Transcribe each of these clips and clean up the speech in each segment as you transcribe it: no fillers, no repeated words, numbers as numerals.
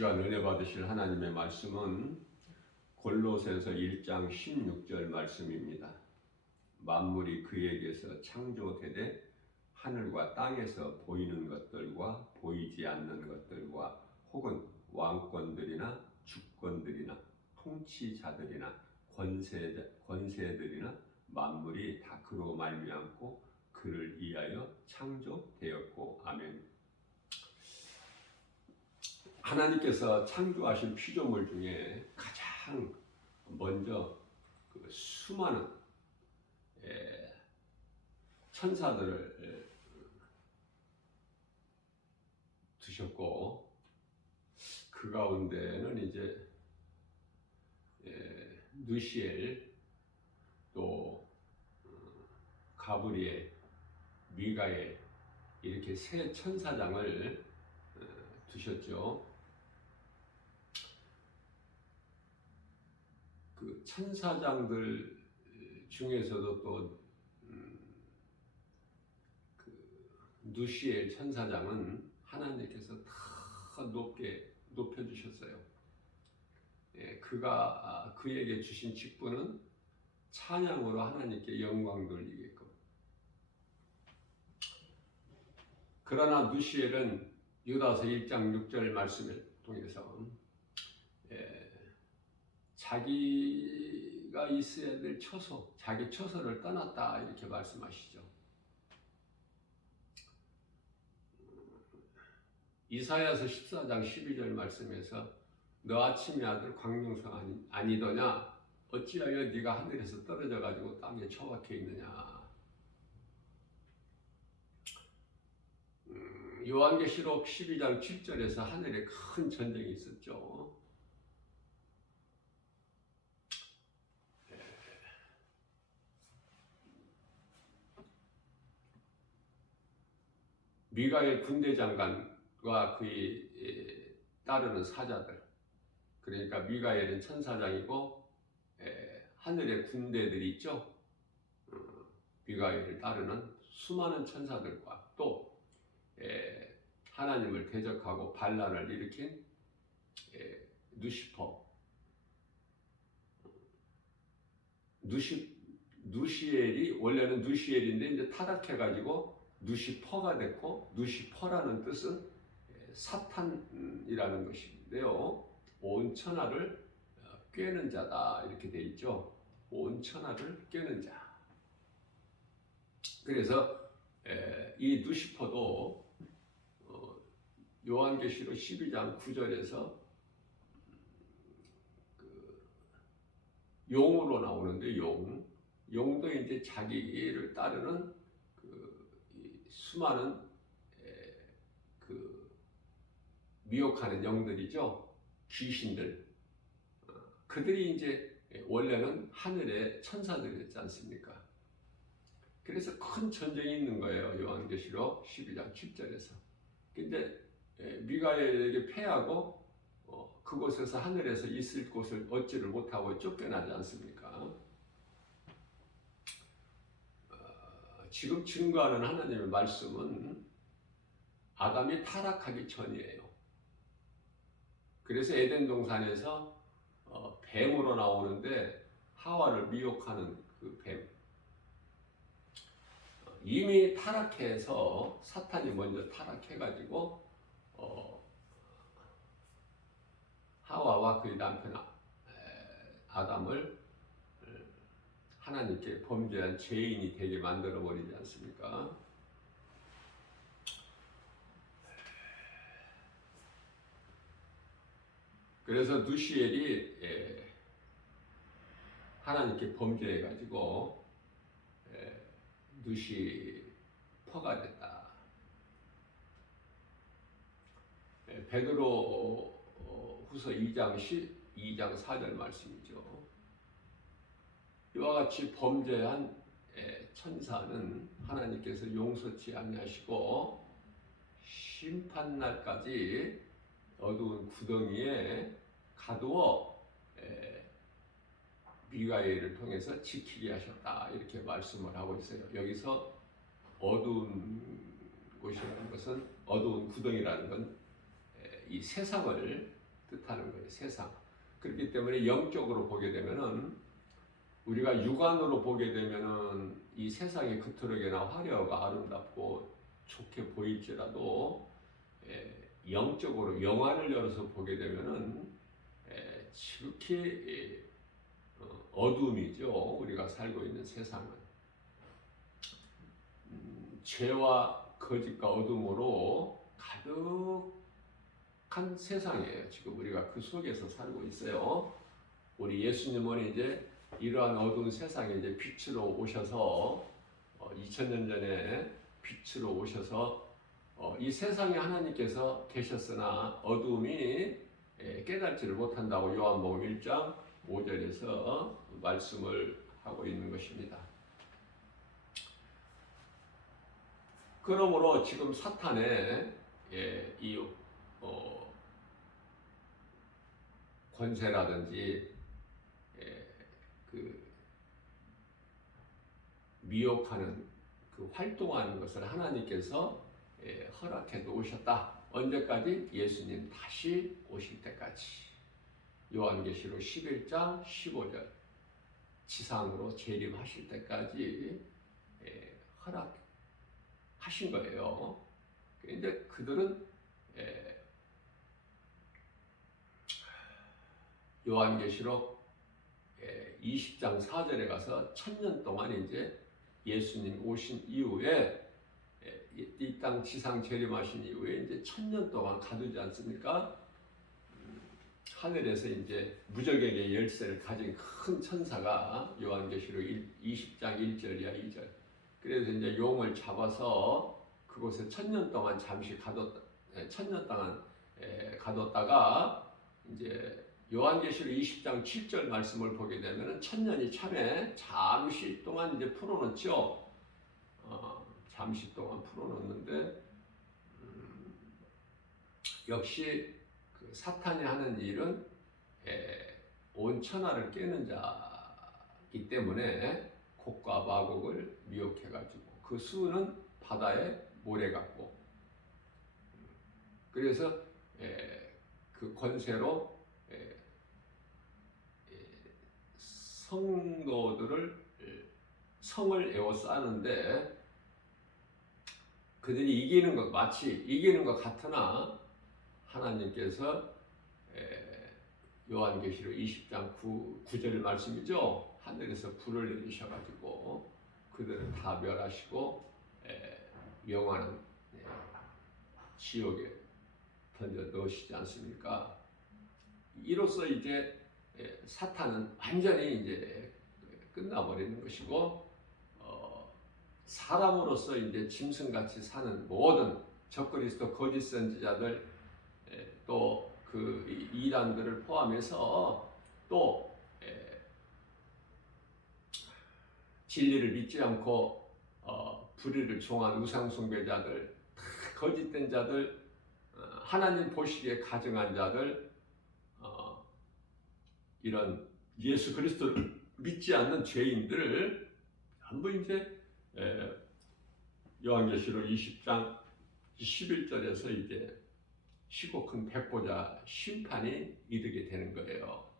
시간 은혜 받으실 하나님의 말씀은 골로새서 1장 16절 말씀입니다. 만물이 그에게서 창조되되 하늘과 땅에서 보이는 것들과 보이지 않는 것들과 혹은 왕권들이나 주권들이나 통치자들이나 권세들이나 만물이 다 그로 말미암고 그를 위하여 창조되었고 아멘. 하나님께서 창조하신 피조물 중에 가장 먼저 그 수많은 천사들을 두셨고 그 가운데는 이제 느시엘 또 가브리엘, 미가엘 이렇게 세 천사장을 두셨죠. 그 천사장들 중에서도 또 느시엘 천사장은 하나님께서 더 높게 높여주셨어요. 그가 그에게 주신 직분은 찬양으로 하나님께 영광 돌리게끔. 그러나 느시엘은 유다서 1장 6절 말씀을 통해서 자기가 있어야 될 처소, 자기 처소를 떠났다 이렇게 말씀하시죠. 이사야서 14장 12절 말씀에서 너 아침의 아들 광명성 아니더냐? 어찌하여 네가 하늘에서 떨어져 가지고 땅에 처박혀 있느냐? 요한계시록 12장 7절에서 하늘에 큰 전쟁이 있었죠. 미가엘 군대장관과 그의 따르는 사자들, 그러니까 미가엘은 천사장이고 하늘의 군대들이 있죠. 미가엘을 따르는 수많은 천사들과 또 하나님을 대적하고 반란을 일으킨 느시엘이 원래는 느시엘인데 이제 타락해가지고 누시퍼가 됐고, 누시퍼라는 뜻은 사탄이라는 것인데요. 온 천하를 꿰는 자다 이렇게 돼 있죠. 온 천하를 꿰는 자. 그래서 이 누시퍼도 요한계시록 12장 9절에서 용으로 나오는데 용도 이제 자기를 따르는 수많은 미혹하는 영들이죠. 귀신들. 그들이 이제 원래는 하늘의 천사들이었지 않습니까? 그래서 큰 전쟁이 있는 거예요. 요한계시록 12장 7절에서. 근데 미가엘에게 패하고 그곳에서 하늘에서 있을 곳을 얻지를 못하고 쫓겨나지 않습니까? 지금 증거하는 하나님의 말씀은 아담이 타락하기 전이에요. 그래서 에덴 동산에서 뱀으로 나오는데 하와를 미혹하는 그 뱀. 이미 타락해서 사탄이 먼저 타락해가지고 하와와 그의 남편 아담을 하나님께 범죄한 죄인이 되게 만들어 버리지 않습니까? 그래서 느시엘이 하나님께 범죄해 가지고 느시퍼가 됐다. 베드로 후서 2장 4절 말씀이죠. 이와 같이 범죄한 천사는 하나님께서 용서치 아니하시고 심판날까지 어두운 구덩이에 가두어 미가엘을 통해서 지키게 하셨다 이렇게 말씀을 하고 있어요. 여기서 어두운 곳이라는 것은 어두운 구덩이라는 건 이 세상을 뜻하는 거예요. 세상. 그렇기 때문에 영적으로 보게 되면은 우리가 육안으로 보게 되면은 이 세상이 그토록이나 화려하고 아름답고 좋게 보일지라도 영적으로 영안을 열어서 보게 되면은 지극히 어둠이죠. 우리가 살고 있는 세상은 죄와 거짓과 어둠으로 가득한 세상이에요. 지금 우리가 그 속에서 살고 있어요. 우리 예수님은 이제 이러한 어두운 세상에 이제 빛으로 오셔서 2000년 전에 빛으로 오셔서 이 세상에 하나님께서 계셨으나 어두움이 깨닫지를 못한다고 요한복음 1장 5절에서 말씀을 하고 있는 것입니다. 그러므로 지금 사탄의 이 권세라든지 그 미혹하는 그 활동하는 것을 하나님께서 허락해 놓으셨다. 언제까지? 예수님 다시 오실 때까지. 요한계시록 11장 15절 지상으로 재림하실 때까지 허락하신 거예요. 근데 그들은 요한계시록 20장 4절에 가서 1000년 동안 이제 예수님 오신 이후에 이 땅 지상 재림하신 이후에 이제 1000년 동안 가두지 않습니까? 하늘에서 이제 무적에게 열쇠를 가진 큰 천사가 요한계시록 20장 1절이야 2절. 그래서 이제 용을 잡아서 그곳에 1000년 동안 잠시 가뒀다. 1000년 동안 가뒀다가 이제 요한계시록 20장 7절 말씀을 보게 되면은 1000년이 참에 잠시 동안 이제 풀어놓죠. 잠시 동안 풀어놓는데 역시 그 사탄이 하는 일은 온 천하를 깨는 자이기 때문에 곡과 마곡을 미혹해가지고 그 수는 바다의 모래 같고 그래서 그 권세로 성도들을 성을 에워싸는데 그들이 이기는 것 마치 이기는 것 같으나 하나님께서 요한계시록 20장 9절 말씀이죠. 하늘에서 불을 내리셔가지고 그들을 다 멸하시고 영원한 지옥에 던져 넣으시지 않습니까? 이로써 이제 사탄은 완전히 이제 끝나버리는 것이고 사람으로서 이제 짐승같이 사는 모든 적그리스도 거짓 선지자들 또 그 이단들을 포함해서 또 진리를 믿지 않고 불의를 종한 우상 숭배자들 거짓된 자들 하나님 보시기에 가증한 자들 이런 예수 그리스도를 믿지 않는 죄인들을 전부 이제 요한계시록 20장 11절에서 이제 시고 큰 백보자 심판이 이르게 되는 거예요.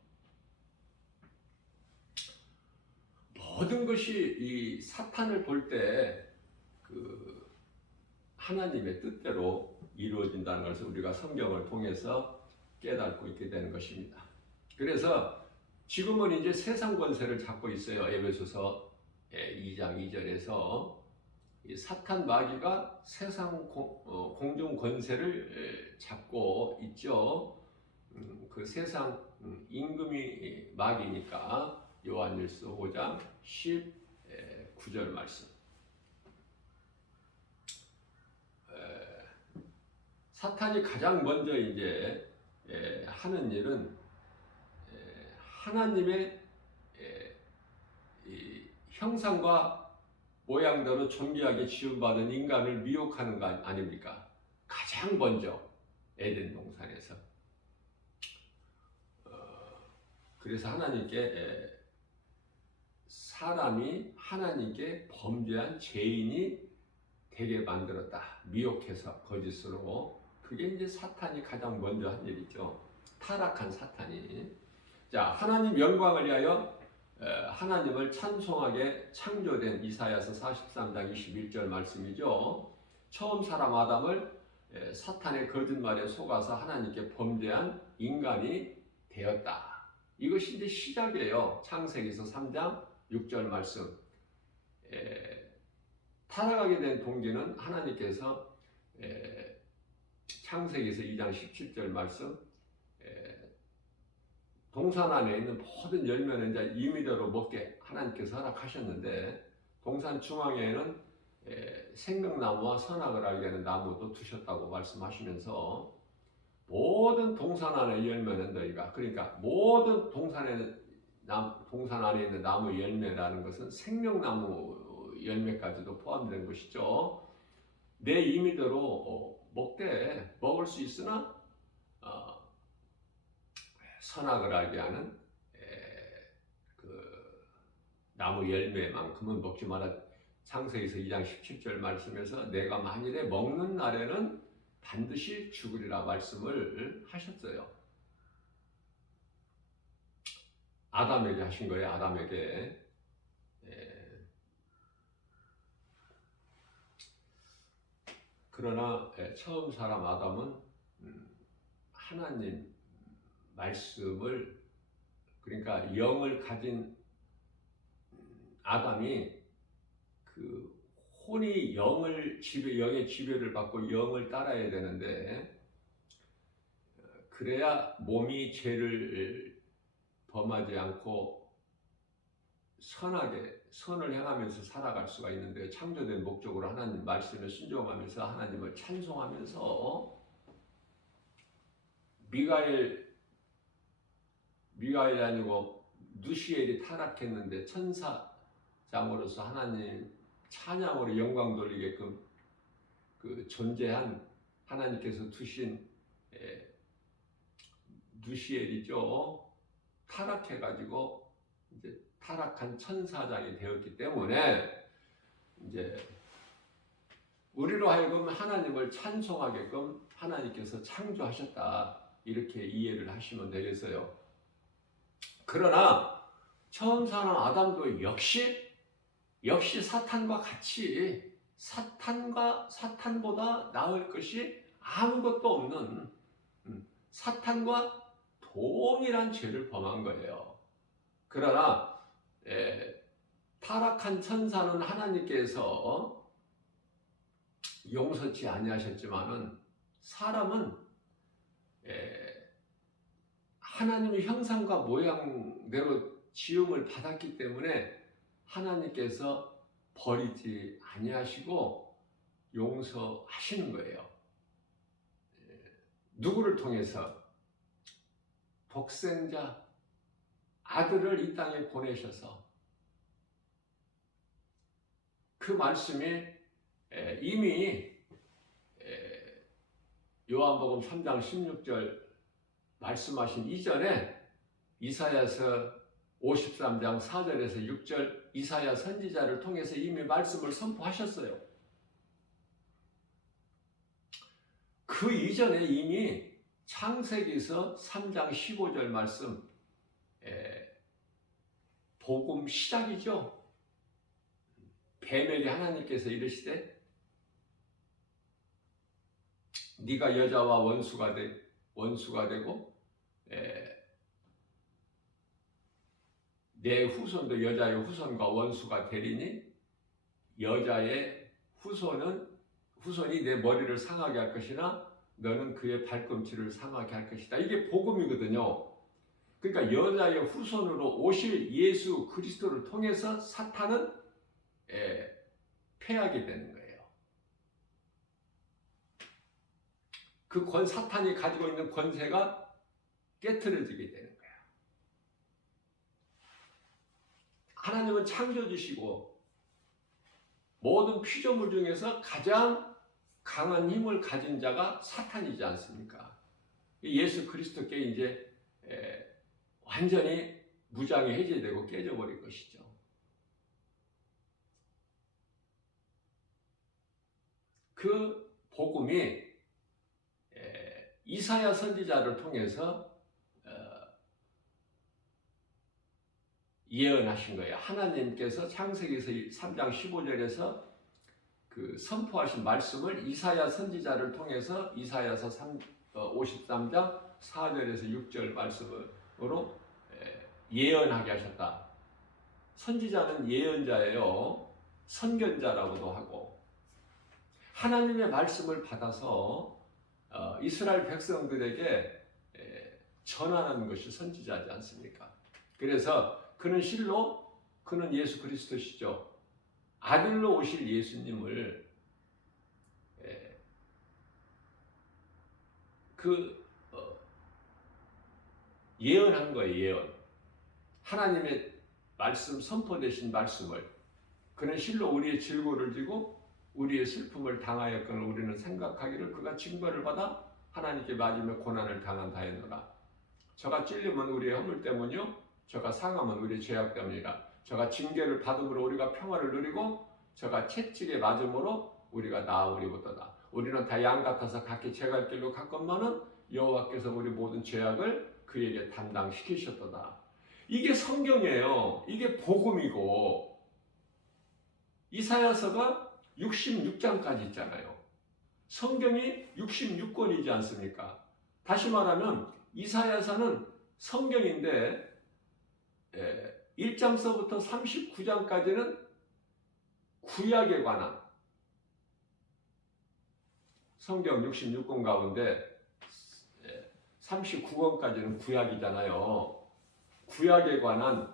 모든 것이 이 사탄을 볼 때 그 하나님의 뜻대로 이루어진다는 것을 우리가 성경을 통해서 깨닫고 있게 되는 것입니다. 그래서 지금은 이제 세상 권세를 잡고 있어요. 에베소서 2장 2절에서 이 사탄 마귀가 세상 공중 권세를 잡고 있죠. 그 세상 임금이 마귀니까 요한일서 5장 19절 말씀. 사탄이 가장 먼저 이제 하는 일은 하나님의 이 형상과 모양대로 존귀하게 지음받은 인간을 미혹하는 거 아닙니까? 가장 먼저 에덴 동산에서. 그래서 하나님께 사람이 하나님께 범죄한 죄인이 되게 만들었다. 미혹해서 거짓으로. 그게 이제 사탄이 가장 먼저 한 일이죠. 타락한 사탄이. 자, 하나님 영광을 위하여 하나님을 찬송하게 창조된 이사야서 43장 21절 말씀이죠. 처음 사람 아담을 사탄의 거짓말에 속아서 하나님께 범죄한 인간이 되었다. 이것이 이제 시작이에요. 창세기서 3장 6절 말씀. 타락하게 된 동기는 하나님께서 창세기서 2장 17절 말씀, 동산 안에 있는 모든 열매는 이제 임의대로 먹게 하나님께서 허락하셨는데, 동산 중앙에는 생명나무와 선악을 알게 하는 나무도 두셨다고 말씀하시면서, 모든 동산 안의 열매는 너희가, 그러니까 모든 동산 안에 있는 나무 열매라는 것은 생명나무 열매까지도 포함된 것이죠. 내 임의대로 먹을 수 있으나 선악을 알게 하는 그 나무 열매만큼은 먹지 마라. 창세기서 2장 17절 말씀에서 내가 만일에 먹는 날에는 반드시 죽으리라 말씀을 하셨어요. 아담에게 하신 거예요. 아담에게. 그러나 처음 사람 아담은 하나님 말씀을, 그러니까 영을 가진 아담이 그 혼이 영의 지배를 받고 영을 따라야 되는데, 그래야 몸이 죄를 범하지 않고 선을 행하면서 살아갈 수가 있는데, 창조된 목적으로 하나님 말씀에 순종하면서 하나님을 찬송하면서 미가엘 아니고 누시엘이 타락했는데 천사장으로서 하나님 찬양으로 영광 돌리게끔 그 존재한 하나님께서 두신 누시엘이죠. 타락해가지고 이제 타락한 천사장이 되었기 때문에 이제 우리로 하여금 하나님을 찬송하게끔 하나님께서 창조하셨다, 이렇게 이해를 하시면 되겠어요. 그러나 처음 사는 아담도 역시 사탄과 같이 사탄보다 나을 것이 아무것도 없는 사탄과 동일한 죄를 범한 거예요. 그러나 타락한 천사는 하나님께서 용서치 아니하셨지만은 사람은 하나님의 형상과 모양대로 지음을 받았기 때문에 하나님께서 버리지 아니하시고 용서하시는 거예요. 누구를 통해서? 독생자 아들을 이 땅에 보내셔서, 그 말씀이 이미 요한복음 3장 16절 말씀하신 이전에 이사야서 53장 4절에서 6절 이사야 선지자를 통해서 이미 말씀을 선포하셨어요. 그 이전에 이미 창세기서 3장 15절 말씀, 복음 시작이죠. 뱀에게 하나님께서 이르시되 네가 여자와 원수가 되고 내 후손도 여자의 후손과 원수가 되리니 여자의 후손이 내 머리를 상하게 할 것이나 너는 그의 발꿈치를 상하게 할 것이다. 이게 복음이거든요. 그러니까 여자의 후손으로 오실 예수 그리스도를 통해서 사탄은 패하게 되는 거예요. 그 사탄이 가지고 있는 권세가 깨트려지게 되는 거예요. 하나님은 창조주시고 모든 피조물 중에서 가장 강한 힘을 가진 자가 사탄이지 않습니까? 예수 그리스도께 이제 완전히 무장이 해제되고 깨져버릴 것이죠. 그 복음이 이사야 선지자를 통해서 예언하신 거예요. 하나님께서 창세기에서 3장 15절에서 그 선포하신 말씀을 이사야 선지자를 통해서 이사야서 53장 4절에서 6절 말씀으로 예언하게 하셨다. 선지자는 예언자예요. 선견자라고도 하고, 하나님의 말씀을 받아서 이스라엘 백성들에게 전하는 것이 선지자지 않습니까? 그래서 그는 실로 그는 예수 그리스도시죠. 아들로 오실 예수님을 예언한 거예요. 예언. 하나님의 말씀, 선포되신 말씀을. 그는 실로 우리의 질고를 지고 우리의 슬픔을 당하였거늘 우리는 생각하기를 그가 징벌을 받아 하나님께 맞으며 고난을 당한다 했노라. 저가 찔림은 우리의 허물 때문이요 저가 상함은 우리의 죄악 때문이라. 저가 징계를 받음으로 우리가 평화를 누리고 저가 채찍에 맞음으로 우리가 나으리로다. 우리는 다 양 같아서 각기 제갈 길로 갔건만은 여호와께서 우리 모든 죄악을 그에게 담당시키셨도다. 이게 성경이에요. 이게 복음이고, 이사야서가 66장까지 있잖아요. 성경이 66권이지 않습니까? 다시 말하면 이사야서는 성경인데 1장서부터 39장까지는 구약에 관한, 성경 66권 가운데 39권까지는 구약이잖아요. 구약에 관한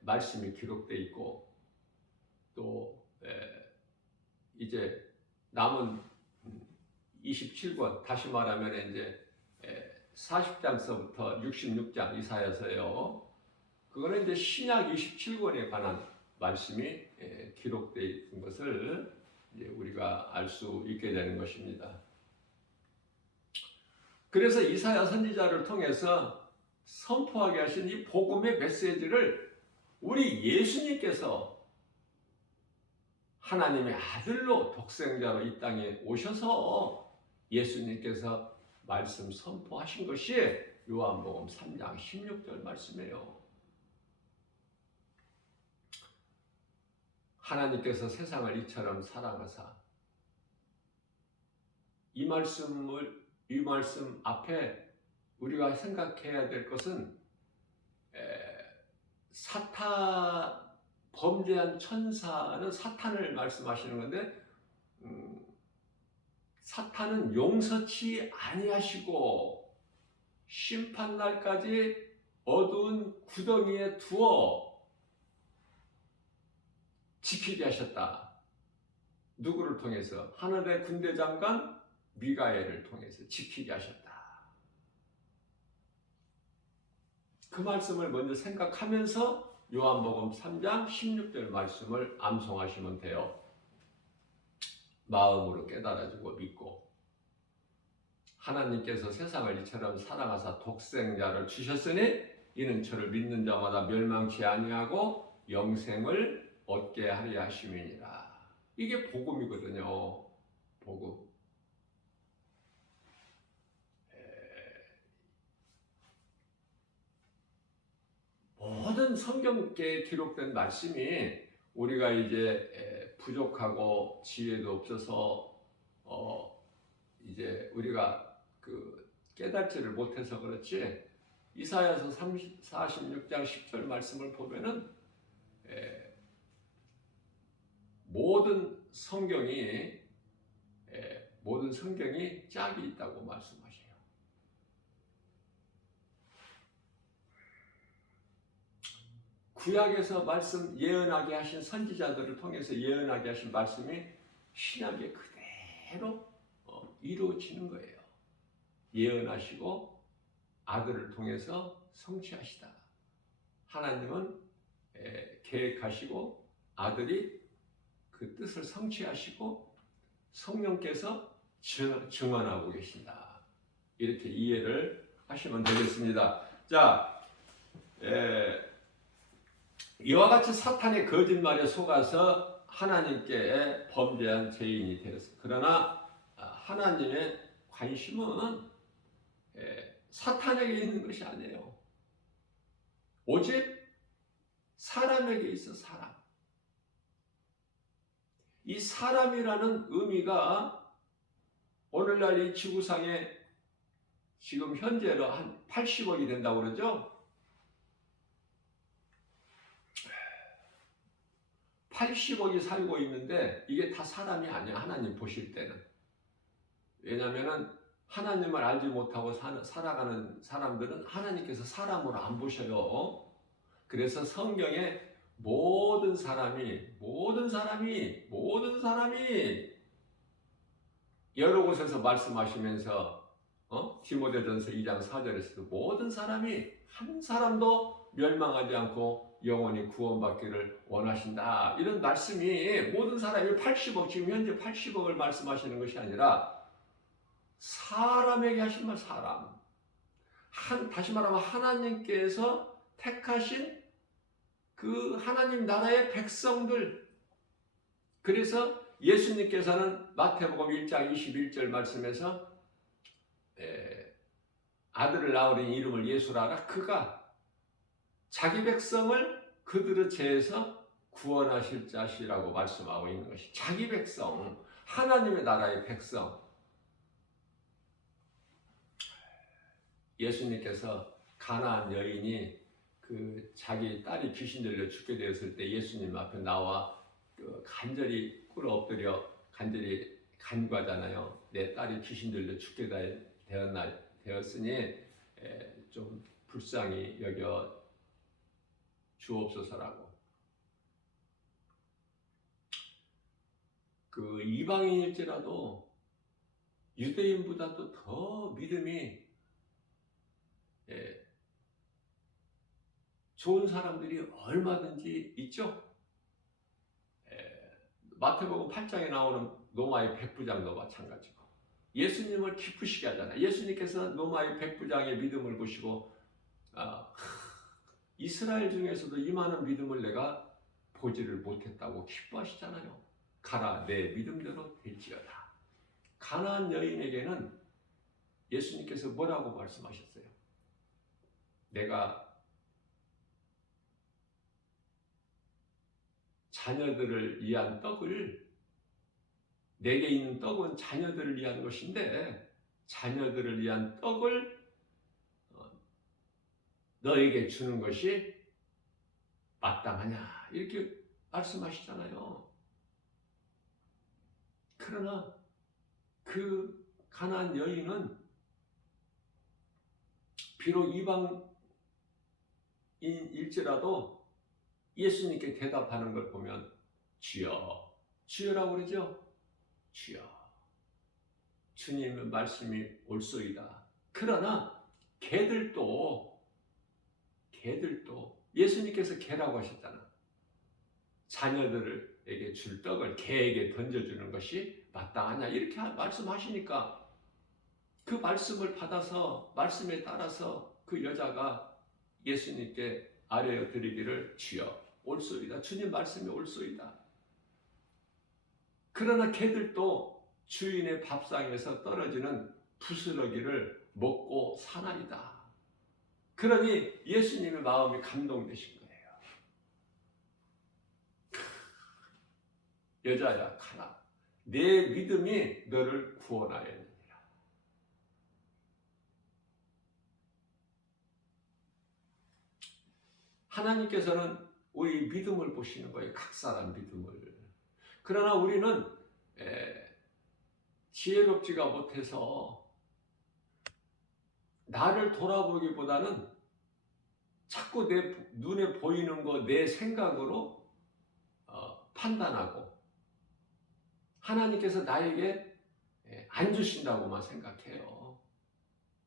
말씀이 기록되어 있고, 또 이제 남은 27권, 다시 말하면 이제 40장서부터 66장 이사야서예요. 그거는 이제 신약 27권에 관한 말씀이 기록되어 있는 것을 이제 우리가 알 수 있게 되는 것입니다. 그래서 이사야 선지자를 통해서 선포하게 하신 이 복음의 메시지를 우리 예수님께서 하나님의 아들로 독생자로 이 땅에 오셔서 예수님께서 말씀 선포하신 것이 요한복음 3장 16절 말씀이에요. 하나님께서 세상을 이처럼 사랑하사, 이 말씀 앞에 우리가 생각해야 될 것은 범죄한 천사는 사탄을 말씀하시는 건데, 사탄은 용서치 아니하시고 심판날까지 어두운 구덩이에 두어 지키게 하셨다. 누구를 통해서? 하늘의 군대 장관 미가엘을 통해서 지키게 하셨다. 그 말씀을 먼저 생각하면서 요한복음 3장 16절 말씀을 암송하시면 돼요. 마음으로 깨달아지고 믿고, 하나님께서 세상을 이처럼 사랑하사 독생자를 주셨으니 이는 저를 믿는 자마다 멸망치 아니하고 영생을 얻게 하려 하심이니라. 이게 복음이거든요. 복음. 모든 성경에 기록된 말씀이 우리가 이제 부족하고 지혜도 없어서 이제 우리가 깨닫지를 못해서 그렇지, 이사야서 46장 10절 말씀을 보면은 모든 성경이 짝이 있다고 말씀하셔요. 구약에서 말씀 예언하게 하신 선지자들을 통해서 예언하게 하신 말씀이 신약에 그대로 이루어지는 거예요. 예언하시고 아들을 통해서 성취하시다. 하나님은 계획하시고 아들이 그 뜻을 성취하시고 성령께서 증언하고 계신다. 이렇게 이해를 하시면 되겠습니다. 자, 이와 같이 사탄의 거짓말에 속아서 하나님께 범죄한 죄인이 되었습니다. 그러나 하나님의 관심은 사탄에게 있는 것이 아니에요. 오직 사람에게 있어. 사람. 이 사람이라는 의미가 오늘날 이 지구상에 지금 현재로 한 80억이 된다고 그러죠? 80억이 살고 있는데 이게 다 사람이 아니야. 하나님 보실 때는. 왜냐하면 하나님을 알지 못하고 살아가는 사람들은 하나님께서 사람으로 안 보셔요. 그래서 성경에 모든 사람이 여러 곳에서 말씀하시면서 디모데전서 2장 4절에서도 모든 사람이 한 사람도 멸망하지 않고 영원히 구원받기를 원하신다. 이런 말씀이 모든 사람이 80억, 지금 현재 80억을 말씀하시는 것이 아니라 사람에게 하신 말, 사람. 다시 말하면 하나님께서 택하신 그 하나님 나라의 백성들. 그래서 예수님께서는 마태복음 1장 21절 말씀에서 아들을 낳으니 이름을 예수라 하라. 그가 자기 백성을 그들의 죄에서 구원하실 자시라고 말씀하고 있는 것이 자기 백성, 하나님의 나라의 백성. 예수님께서 가나안 여인이 그 자기 딸이 귀신 들려 죽게 되었을 때 예수님 앞에 나와 간절히 꿇어 엎드려 간절히 간구하잖아요. 내 딸이 귀신 들려 죽게 되었으니 좀 불쌍히 여겨 주옵소서라고. 그 이방인일지라도 유대인보다도 더 믿음이 좋은 사람들이 얼마든지 있죠. 마태복음 8장에 나오는 노마의 백부장도 마찬가지고 예수님을 기쁘시게 하잖아요. 예수님께서 노마의 백부장의 믿음을 보시고 이스라엘 중에서도 이 많은 믿음을 내가 보지를 못했다고 기뻐하시잖아요. 가라, 내 믿음대로 될지어다. 가나안 여인에게는 예수님께서 뭐라고 말씀하셨어요? 내가 자녀들을 위한 떡을, 내게 있는 떡은 자녀들을 위한 것인데 자녀들을 위한 떡을 너에게 주는 것이 마땅하냐, 이렇게 말씀하시잖아요. 그러나 그 가나안 여인은 비록 이방인일지라도 예수님께 대답하는 걸 보면 주여, 주여라고 그러죠. 주여, 주님의 말씀이 옳소이다. 그러나 개들도 예수님께서 개라고 하셨잖아. 자녀들에게 줄 떡을 개에게 던져주는 것이 마땅하냐, 이렇게 말씀하시니까 그 말씀을 받아서, 말씀에 따라서 그 여자가 예수님께 아뢰어 드리기를 주여, 옳소이다. 주님 말씀이 옳소이다. 그러나 개들도 주인의 밥상에서 떨어지는 부스러기를 먹고 사나이다. 그러니 예수님의 마음이 감동되신 거예요. 여자야, 가라. 내 믿음이 너를 구원하였느니라. 하나님께서는 우리 믿음을 보시는 거예요. 각 사람 믿음을. 그러나 우리는 지혜롭지가 못해서 나를 돌아보기보다는 자꾸 내 눈에 보이는 거, 내 생각으로 판단하고 하나님께서 나에게 안 주신다고만 생각해요.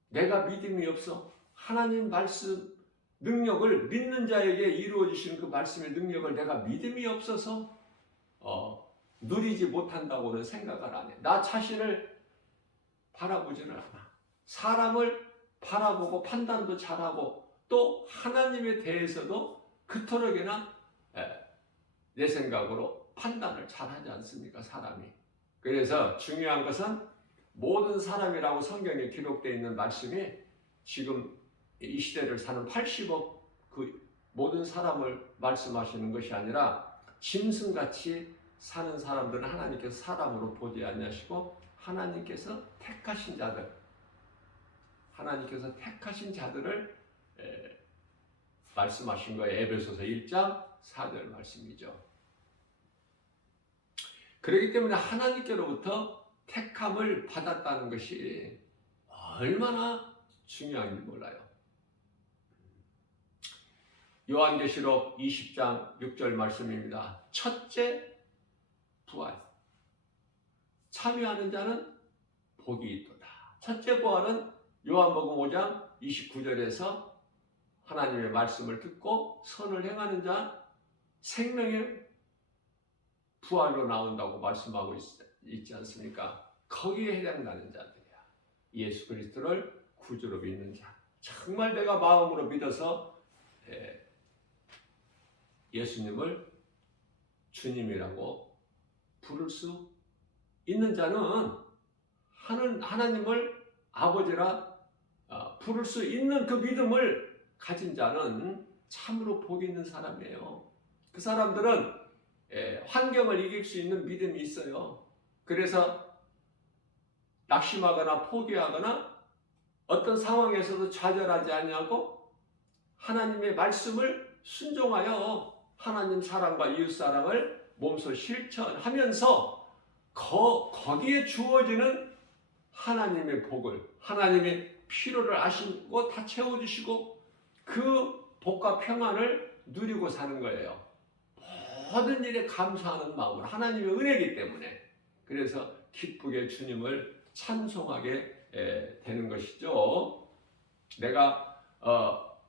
내가 믿음이 없어. 하나님 말씀 능력을, 믿는 자에게 이루어지시는 그 말씀의 능력을 내가 믿음이 없어서 누리지 못한다고는 생각을 안 해. 나 자신을 바라보지는 않아. 사람을 바라보고 판단도 잘하고 또 하나님에 대해서도 그토록이나 내 생각으로 판단을 잘하지 않습니까, 사람이. 그래서 중요한 것은 모든 사람이라고 성경에 기록되어 있는 말씀이 지금 이 시대를 사는 80억 그 모든 사람을 말씀하시는 것이 아니라 짐승같이 사는 사람들은 하나님께서 사람으로 보지 아니하시고 하나님께서 택하신 자들을 말씀하신 거예요. 에베소서 1장 4절 말씀이죠. 그렇기 때문에 하나님께로부터 택함을 받았다는 것이 얼마나 중요한지 몰라요. 요한계시록 20장 6절 말씀입니다. 첫째 부활. 참여하는 자는 복이 있도다. 첫째 부활은 요한복음 5장 29절에서 하나님의 말씀을 듣고 선을 행하는 자 생명의 부활로 나온다고 말씀하고 있지 않습니까? 거기에 해당되는 자들이야. 예수 그리스도를 구주로 믿는 자. 정말 내가 마음으로 믿어서 예수님을 주님이라고 부를 수 있는 자는 하나님을 아버지라 부를 수 있는 그 믿음을 가진 자는 참으로 복이 있는 사람이에요. 그 사람들은 환경을 이길 수 있는 믿음이 있어요. 그래서 낙심하거나 포기하거나 어떤 상황에서도 좌절하지 아니하고 하나님의 말씀을 순종하여 하나님 사랑과 이웃 사랑을 몸소 실천하면서 거기에 주어지는 하나님의 복을, 하나님의 필요를 아시고 다 채워주시고 그 복과 평안을 누리고 사는 거예요. 모든 일에 감사하는 마음으로, 하나님의 은혜이기 때문에. 그래서 기쁘게 주님을 찬송하게 되는 것이죠. 내가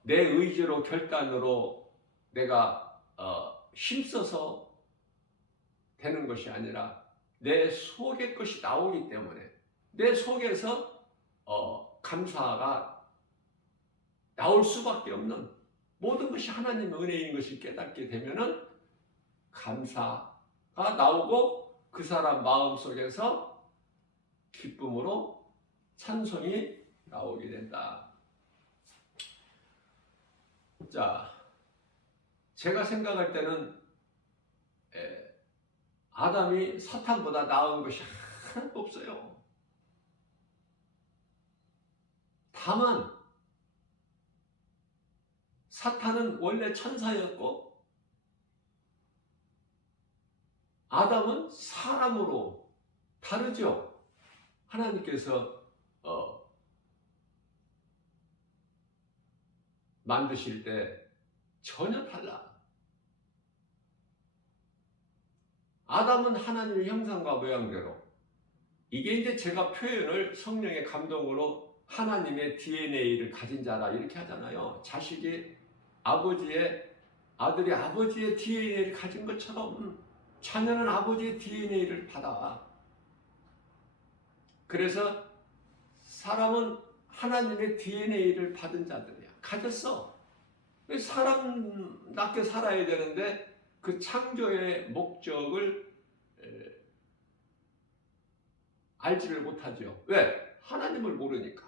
내 의지로 결단으로 내가 힘써서 되는 것이 아니라 내 속의 것이 나오기 때문에 내 속에서 감사가 나올 수밖에 없는, 모든 것이 하나님의 은혜인 것을 깨닫게 되면은 감사가 나오고 그 사람 마음속에서 기쁨으로 찬송이 나오게 된다. 자, 제가 생각할 때는 아담이 사탄보다 나은 것이 하나도 없어요. 다만 사탄은 원래 천사였고 아담은 사람으로 다르죠. 하나님께서 만드실 때 전혀 달라. 아담은 하나님의 형상과 모양대로, 이게 이제 제가 표현을 성령의 감동으로 하나님의 DNA를 가진 자라 이렇게 하잖아요. 자식이 아들이 아버지의 DNA를 가진 것처럼 자녀는 아버지의 DNA를 받아. 그래서 사람은 하나님의 DNA를 받은 자들이야. 가졌어. 사람답게 살아야 되는데 그 창조의 목적을 알지를 못하죠. 왜? 하나님을 모르니까.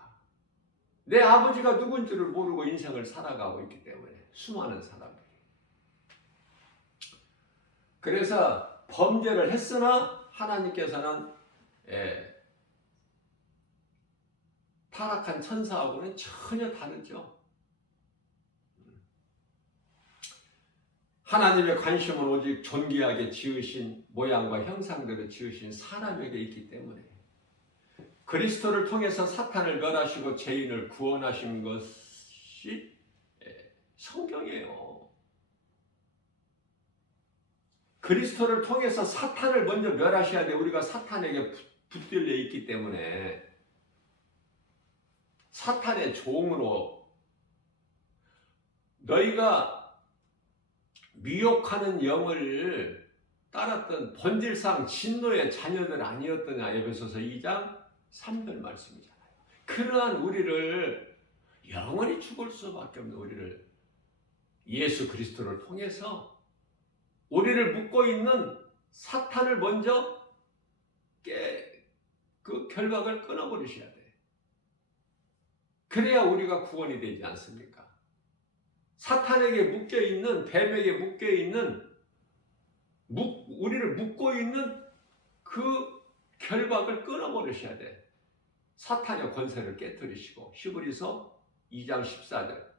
내 아버지가 누군지를 모르고 인생을 살아가고 있기 때문에, 수많은 사람들이. 그래서 범죄를 했으나 하나님께서는 타락한 천사하고는 전혀 다르죠. 하나님의 관심은 오직 존귀하게 지으신 모양과 형상대로 지으신 사람에게 있기 때문에 그리스도를 통해서 사탄을 멸하시고 죄인을 구원하신 것이 성경이에요. 그리스도를 통해서 사탄을 먼저 멸하셔야 돼. 우리가 사탄에게 붙들려 있기 때문에 사탄의 종으로, 너희가 미혹하는 영을 따랐던 본질상 진노의 자녀들 아니었더냐. 에베소서 2장 3절 말씀이잖아요. 그러한 우리를, 영원히 죽을 수밖에 없는 우리를 예수 그리스도를 통해서 우리를 묶고 있는 사탄을 먼저 그 결박을 끊어버리셔야 돼. 그래야 우리가 구원이 되지 않습니까? 사탄에게 묶여있는, 뱀에게 묶여있는, 우리를 묶고 있는 그 결박을 끊어버리셔야 돼. 사탄의 권세를 깨뜨리시고. 히브리서 2장 14절.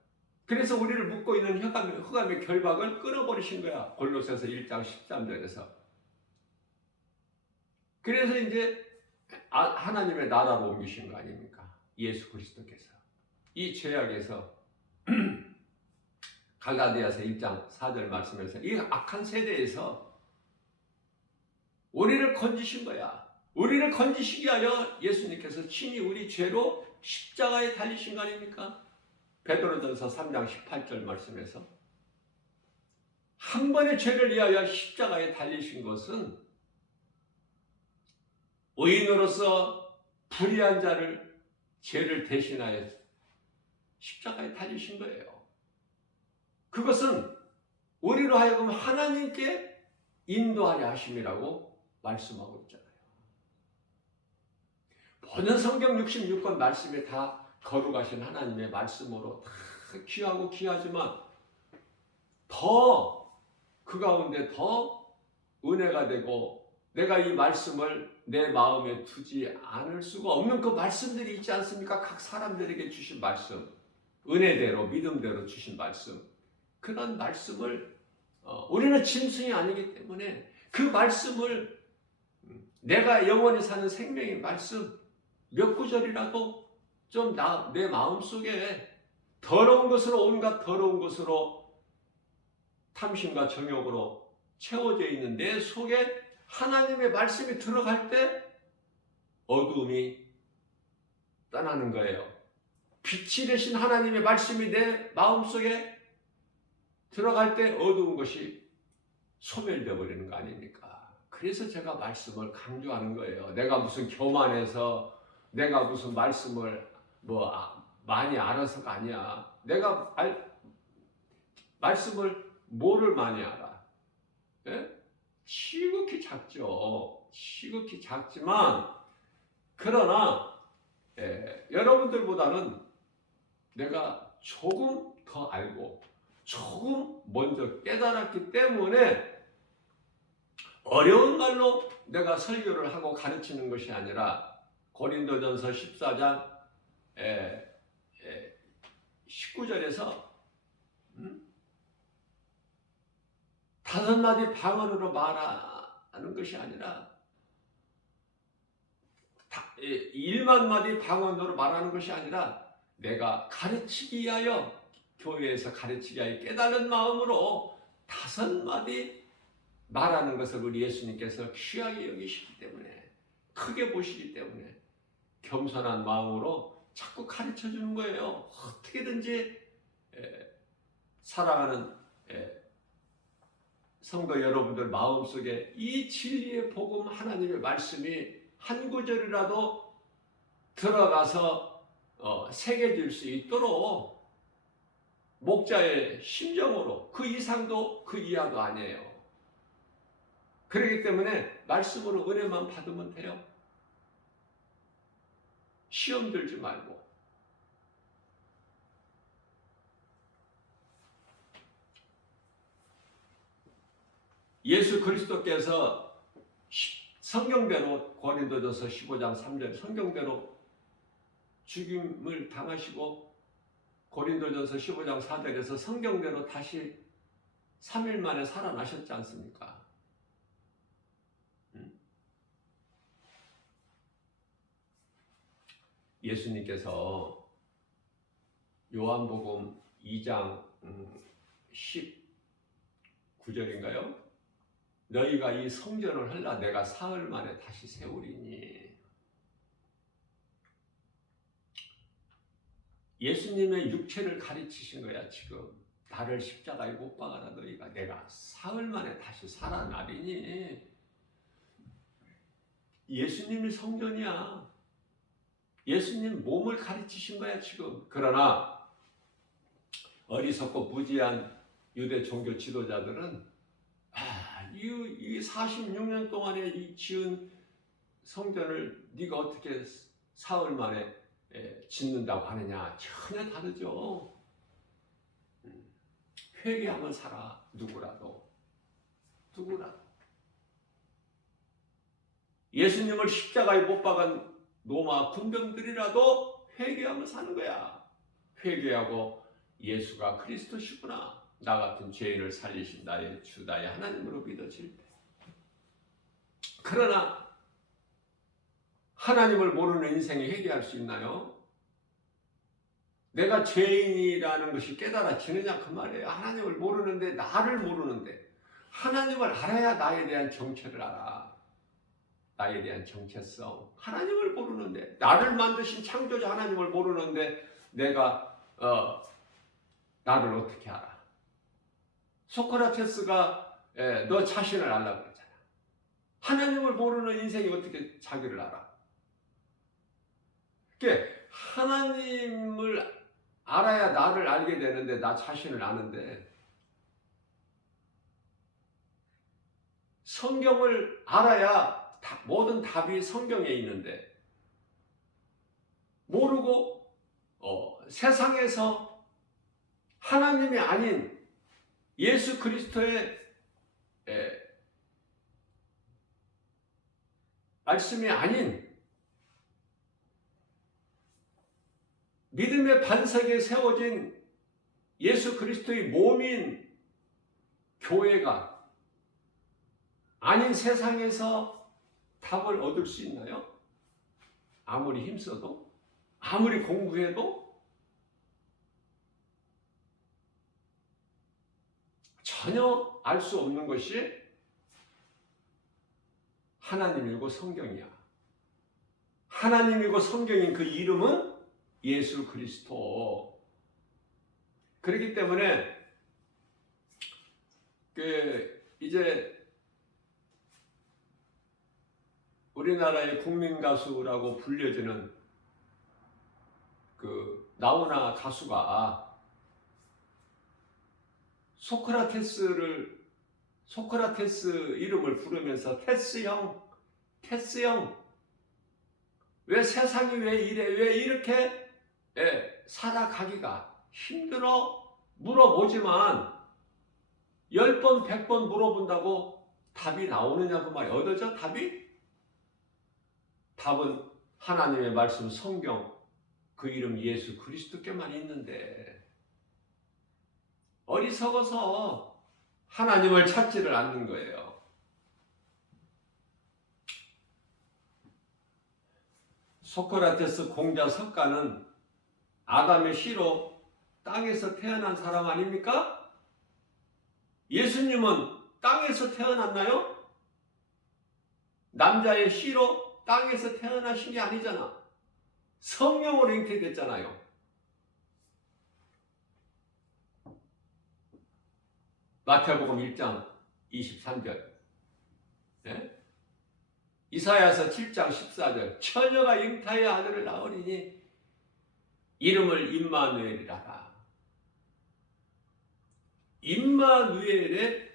그래서 우리를 묶고 있는 흑암의 결박을 끊어버리신 거야. 골로새서 1장 13절에서. 그래서 이제 하나님의 나라로 옮기신 거 아닙니까? 예수 그리스도께서. 이 죄악에서 갈라디아서 1장 4절 말씀에서 이 악한 세대에서 우리를 건지신 거야. 우리를 건지시기 위하여 예수님께서 친히 우리 죄로 십자가에 달리신 거 아닙니까? 베드로전서 3장 18절 말씀에서 한 번의 죄를 위하여 십자가에 달리신 것은 의인으로서 불의한 자를 죄를 대신하여 십자가에 달리신 거예요. 그것은 우리로 하여금 하나님께 인도하려 하심이라고 말씀하고 있잖아요. 모든 성경 66권 말씀에 다 거룩하신 하나님의 말씀으로 다 귀하고 귀하지만 더 그 가운데 더 은혜가 되고 내가 이 말씀을 내 마음에 두지 않을 수가 없는 그 말씀들이 있지 않습니까? 각 사람들에게 주신 말씀, 은혜대로 믿음대로 주신 말씀, 그런 말씀을 우리는 짐승이 아니기 때문에 그 말씀을 내가 영원히 사는 생명의 말씀 몇 구절이라도 좀 내 마음속에 더러운 것으로 온갖 더러운 것으로 탐심과 정욕으로 채워져 있는 내 속에 하나님의 말씀이 들어갈 때 어두움이 떠나는 거예요. 빛이 되신 하나님의 말씀이 내 마음속에 들어갈 때 어두운 것이 소멸되어 버리는 거 아닙니까? 그래서 제가 말씀을 강조하는 거예요. 내가 무슨 교만해서 내가 무슨 말씀을 많이 알아서가 아니야. 내가 말씀을 뭐를 많이 알아? 예? 지극히 작죠. 지극히 작지만 그러나 여러분들보다는 내가 조금 더 알고 조금 먼저 깨달았기 때문에 어려운 말로 내가 설교를 하고 가르치는 것이 아니라 고린도전서 14장 19절에서 5마디 방언으로 말하는 것이 아니라 1만 마디 방언으로 말하는 것이 아니라 내가 가르치기 위하여 교회에서 가르치기 위하여 깨달은 마음으로 5마디 말하는 것을 우리 예수님께서 귀하게 여기시기 때문에 크게 보시기 때문에 겸손한 마음으로 자꾸 가르쳐 주는 거예요. 어떻게든지 사랑하는 성도 여러분들 마음속에 이 진리의 복음 하나님의 말씀이 한 구절이라도 들어가서 새겨질 수 있도록 목자의 심정으로 그 이상도 그 이하도 아니에요. 그렇기 때문에 말씀으로 은혜만 받으면 돼요. 시험 들지 말고. 예수 그리스도께서 성경대로 고린도전서 15장 3절 성경대로 죽임을 당하시고 고린도전서 15장 4절에서 성경대로 다시 3일 만에 살아나셨지 않습니까? 예수님께서 요한복음 2장 19절인가요? 너희가 이 성전을 헐라 내가 사흘 만에 다시 세우리니. 예수님의 육체를 가르치신 거야. 지금 나를 십자가에 못 박아라 너희가 내가 사흘 만에 다시 살아나리니. 예수님이 성전이야. 예수님 몸을 가르치신 거야 지금. 그러나 어리석고 무지한 유대 종교 지도자들은 이 46년 동안에 이 지은 성전을 네가 어떻게 사흘 만에 짓는다고 하느냐. 전혀 다르죠. 회개하면 살아. 누구라도. 예수님을 십자가에 못 박은 로마 군병들이라도 회개하면 사는 거야. 회개하고 예수가 그리스도시구나. 나 같은 죄인을 살리신 나의 주 나의 하나님으로 믿어질 때. 그러나 하나님을 모르는 인생이 회개할 수 있나요? 내가 죄인이라는 것이 깨달아지느냐 그 말이에요. 하나님을 모르는데, 나를 모르는데, 하나님을 알아야 나에 대한 정체를 알아. 나에 대한 정체성. 하나님을 모르는데, 나를 만드신 창조자 하나님을 모르는데 내가 나를 어떻게 알아? 소크라테스가 너 자신을 알라고 그랬잖아. 하나님을 모르는 인생이 어떻게 자기를 알아? 그러니까 하나님을 알아야 나를 알게 되는데, 나 자신을 아는데, 성경을 알아야 모든 답이 성경에 있는데, 모르고 세상에서 하나님이 아닌 예수 그리스도의 말씀이 아닌 믿음의 반석에 세워진 예수 그리스도의 몸인 교회가 아닌 세상에서 답을 얻을 수 있나요? 아무리 힘써도? 아무리 공부해도? 전혀 알 수 없는 것이 하나님이고 성경이야. 하나님이고 성경인 그 이름은 예수 그리스도. 그렇기 때문에 이제 우리나라의 국민 가수라고 불려지는 그 나훈아 가수가 소크라테스 이름을 부르면서 테스 형, 왜 세상이 왜 이래, 왜 이렇게 살아가기가 힘들어? 물어보지만 10번, 100번 물어본다고 답이 나오느냐 그 말이야. 얻어져 답이? 답은 하나님의 말씀 성경, 그 이름 예수 그리스도께만 있는데, 어리석어서 하나님을 찾지를 않는 거예요. 소크라테스 공자 석가는 아담의 씨로 땅에서 태어난 사람 아닙니까? 예수님은 땅에서 태어났나요? 남자의 씨로 땅에서 태어나신 게 아니잖아. 성령으로 잉태됐잖아요. 마태복음 1장 23절, 이사야서 7장 14절, 처녀가 잉타의 아들을 낳으리니 이름을 임마누엘이라라. 임마누엘의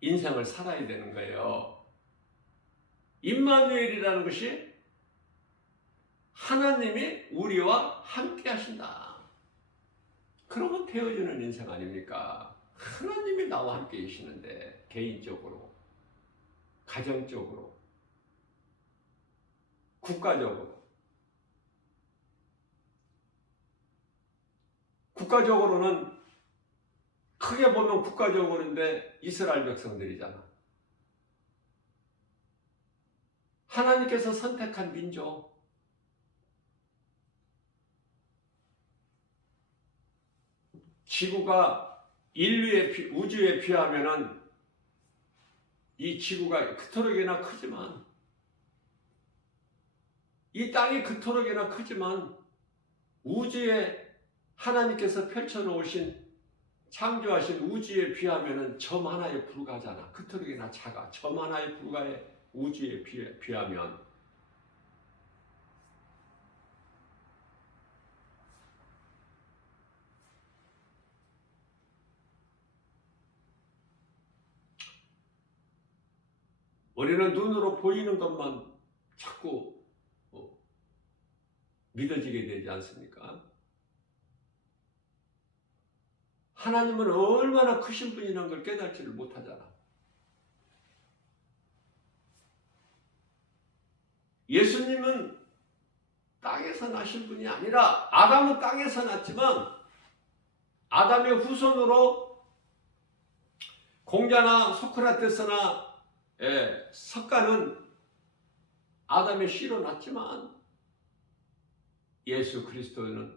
인생을 살아야 되는 거예요. 임마누엘이라는 것이 하나님이 우리와 함께 하신다. 그러면 되어지는 인생 아닙니까? 하나님이 나와 함께 계시는데, 개인적으로, 가정적으로, 국가적으로는 크게 보면 국가적으로인데 이스라엘 백성들이잖아. 하나님께서 선택한 민족. 지구가 우주에 비하면은 이 지구가 그토록이나 크지만, 이 땅이 그토록이나 크지만 우주에 하나님께서 펼쳐놓으신, 창조하신 우주에 비하면은 점 하나에 불과하잖아. 그토록이나 작아. 점 하나에 불과해. 우주에 비하면. 우리는 눈으로 보이는 것만 자꾸 믿어지게 되지 않습니까? 하나님은 얼마나 크신 분이라는 걸 깨닫지를 못하잖아. 예수님은 땅에서 나신 분이 아니라, 아담은 땅에서 났지만 아담의 후손으로 공자나 소크라테스나 석가는 아담의 씨로 났지만 예수 그리스도는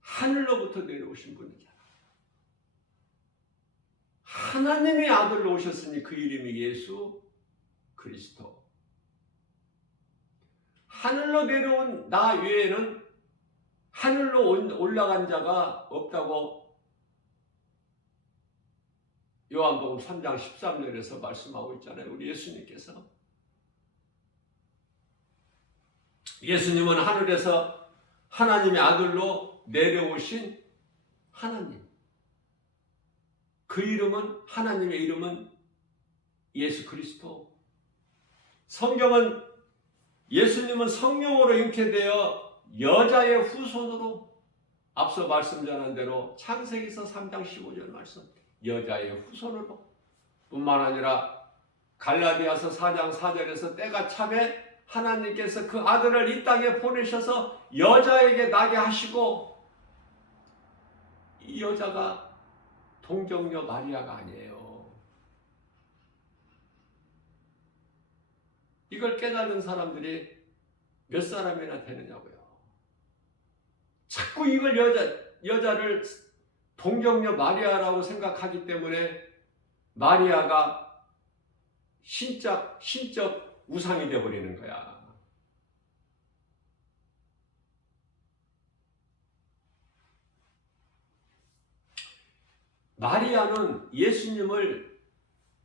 하늘로부터 내려오신 분이잖아. 하나님의 아들로 오셨으니 그 이름이 예수 그리스도. 하늘로 내려온 나 외에는 하늘로 올라간 자가 없다고 요한복음 3장 13절에서 말씀하고 있잖아요. 우리 예수님께서. 예수님은 하늘에서 하나님의 아들로 내려오신 하나님. 그 이름은, 하나님의 이름은 예수 그리스도. 성경은 예수님은 성령으로 잉태되어 여자의 후손으로, 앞서 말씀 전한 대로 창세기서 3장 15절 말씀, 여자의 후손으로 뿐만 아니라 갈라디아서 4장 4절에서 때가 차매 하나님께서 그 아들을 이 땅에 보내셔서 여자에게 나게 하시고, 이 여자가 동정녀 마리아가 아니에요. 이걸 깨달은 사람들이 몇 사람이나 되느냐고요. 자꾸 이걸 여자를 동정녀 마리아라고 생각하기 때문에 마리아가 신적 우상이 되어버리는 거야. 마리아는 예수님을,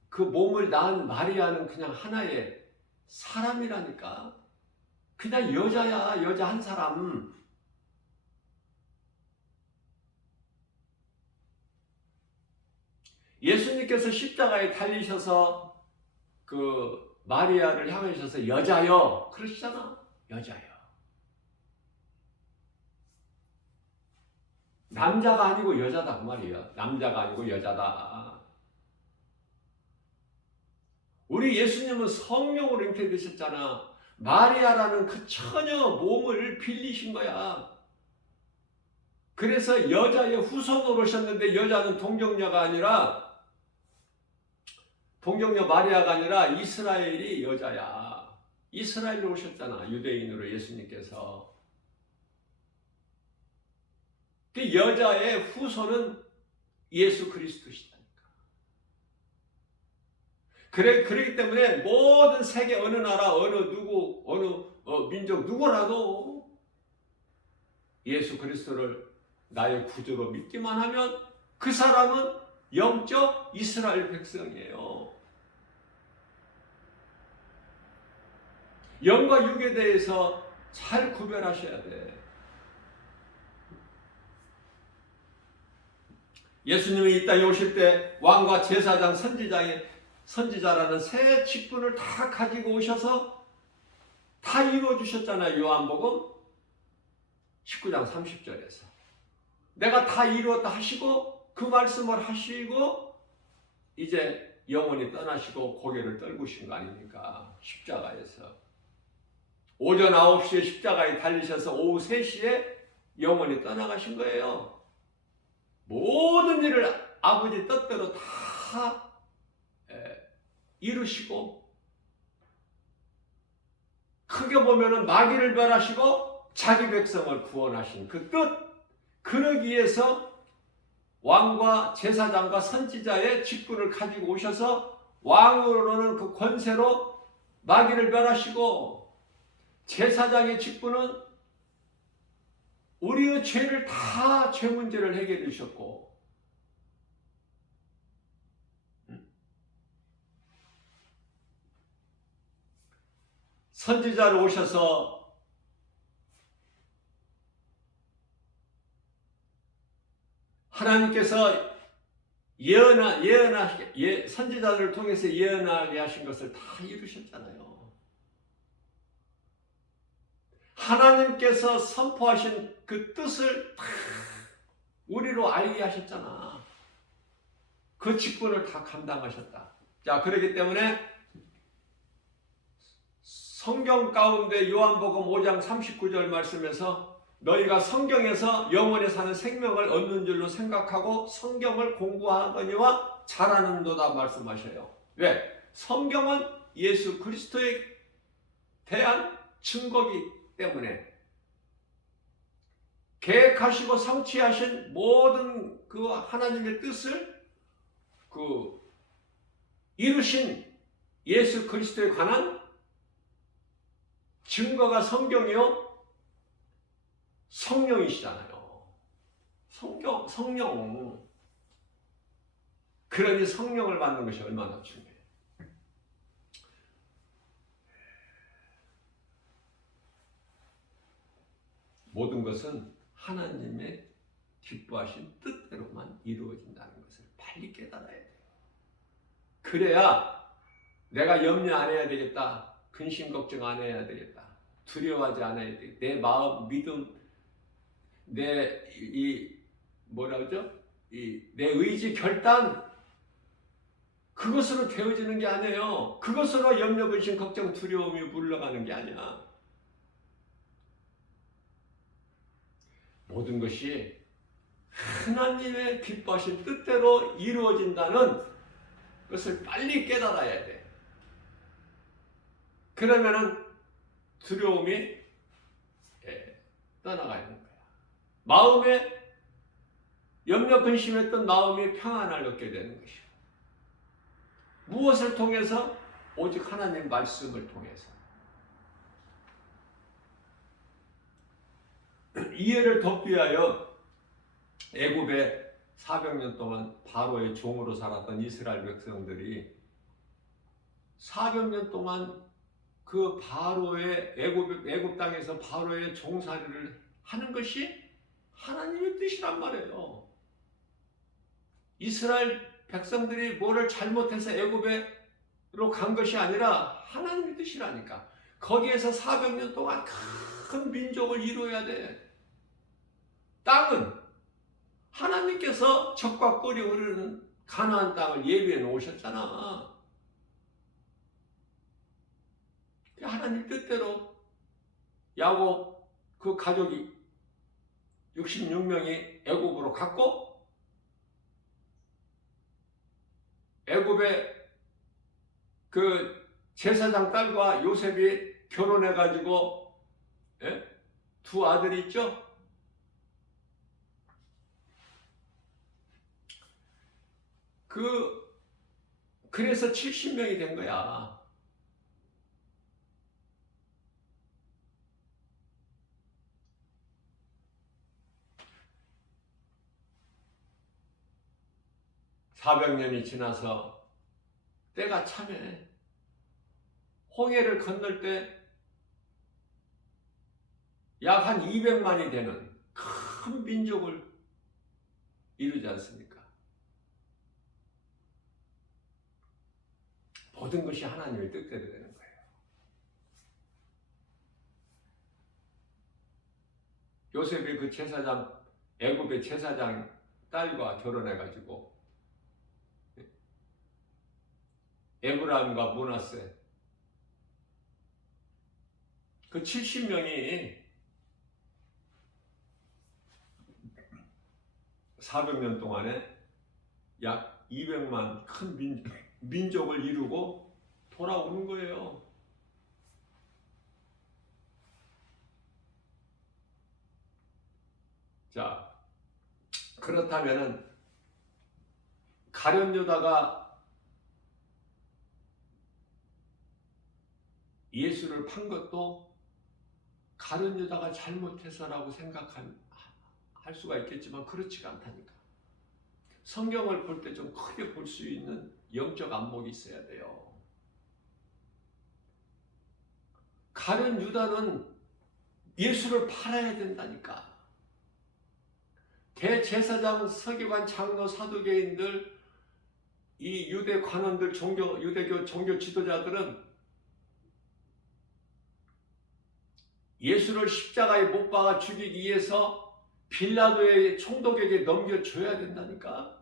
그 몸을 낳은 마리아는 그냥 하나의 사람이라니까. 그냥 여자야, 여자 한 사람. 예수님께서 십자가에 달리셔서 그 마리아를 향하셔서 여자여 그러시잖아. 여자여. 남자가 아니고 여자다 그 말이야. 남자가 아니고 여자다. 우리 예수님은 성령으로 잉태되셨잖아. 마리아라는 그 처녀 몸을 빌리신 거야. 그래서 여자의 후손으로 오셨는데, 여자는 동정녀가 아니라, 동정녀 마리아가 아니라 이스라엘이 여자야. 이스라엘로 오셨잖아. 유대인으로 예수님께서. 그 여자의 후손은 예수 그리스도시다니까. 그렇기 때문에 모든 세계 어느 나라, 어느 누구, 어느 민족 누구라도 예수 그리스도를 나의 구주로 믿기만 하면 그 사람은 영적 이스라엘 백성이에요. 영과 육에 대해서 잘 구별하셔야 돼. 예수님이 이 땅에 오실 때 왕과 제사장, 선지자라는 세 직분을 다 가지고 오셔서 다 이루어 주셨잖아요. 요한복음 19장 30절에서. 내가 다 이루었다 하시고, 그 말씀을 하시고 이제 영원히 떠나시고 고개를 떨구신 거 아닙니까? 십자가에서. 오전 9시에 십자가에 달리셔서 오후 3시에 영원히 떠나가신 거예요. 모든 일을 아버지 뜻대로 다 이루시고, 크게 보면은 마귀를 멸하시고 자기 백성을 구원하신 그 뜻, 그러기 위해서 왕과 제사장과 선지자의 직분을 가지고 오셔서 왕으로는 그 권세로 마귀를 멸하시고, 제사장의 직분은 우리의 죄를 다, 죄 문제를 해결해 주셨고, 선지자로 오셔서 하나님께서 선지자들을 통해서 예언하게 하신 것을 다 이루셨잖아요. 하나님께서 선포하신 그 뜻을 다 우리로 알게 하셨잖아. 그 직분을 다 감당하셨다. 자, 그렇기 때문에 성경 가운데 요한복음 5장 39절 말씀에서 너희가 성경에서 영원히 사는 생명을 얻는 줄로 생각하고 성경을 공부하거니와 잘하는도다 말씀하셔요. 왜? 성경은 예수 그리스도에 대한 증거기 때문에 계획하시고 성취하신 모든 그 하나님의 뜻을 이루신 예수 그리스도에 관한 증거가 성경이요, 성령이시잖아요. 성령. 그러니 성령을 받는 것이 얼마나 중요해요. 모든 것은 하나님의 기뻐하신 뜻대로만 이루어진다는 것을 빨리 깨달아야 돼요. 그래야 내가 염려 안 해야 되겠다. 근심 걱정 안 해야 되겠다. 두려워하지 않아야 되겠다. 내 마음, 믿음, 내 의지, 결단, 그것으로 되어지는 게 아니에요. 그것으로 염려, 근심, 걱정, 두려움이 물러가는 게 아니야. 모든 것이 하나님의 기뻐하신 뜻대로 이루어진다는 것을 빨리 깨달아야 돼. 그러면은 두려움이 떠나가 있는 거야. 마음에 염려 근심했던 마음이 평안을 얻게 되는 것이야. 무엇을 통해서? 오직 하나님 말씀을 통해서. 이해를 돕기 위하여 애굽에 400년 동안 바로의 종으로 살았던 이스라엘 백성들이 400년 동안 그 바로의 애굽 땅에서 바로의 종살이를 하는 것이 하나님의 뜻이란 말이에요. 이스라엘 백성들이 뭐를 잘못해서 애굽으로 간 것이 아니라 하나님의 뜻이라니까. 거기에서 400년 동안 큰 민족을 이루어야 돼. 땅은 하나님께서 젖과 꿀이 흐르는 가나안 땅을 예비해 놓으셨잖아. 하나님 뜻대로 야곱 그 가족이 66명이 애굽으로 갔고, 애굽의 그 제사장 딸과 요셉이 결혼해가지고 두 아들이 있죠. 그래서 70명이 된 거야. (400년이) 지나서 때가 차네. 홍해를 건널 때 약 한 200만이 되는 큰 민족을 이루지 않습니까? 모든 것이 하나님의 뜻대로 되는 거예요. 요셉이 그 제사장, 애굽의 제사장 딸과 결혼해가지고 에브라임과 므낫세 그 70명이 400년 동안에 약 200만 큰 민족을 이루고 돌아오는 거예요. 자, 그렇다면은 가룟 유다가 예수를 판 것도 가룟 유다가 잘못해서라고 할 수가 있겠지만 그렇지가 않다니까. 성경을 볼 때 좀 크게 볼 수 있는 영적 안목이 있어야 돼요. 가룟 유다는 예수를 팔아야 된다니까. 대제사장, 서기관, 장로, 사두개인들, 이 유대 관원들, 유대교 종교 지도자들은 예수를 십자가에 못 박아 죽이기 위해서 빌라도의 총독에게 넘겨줘야 된다니까.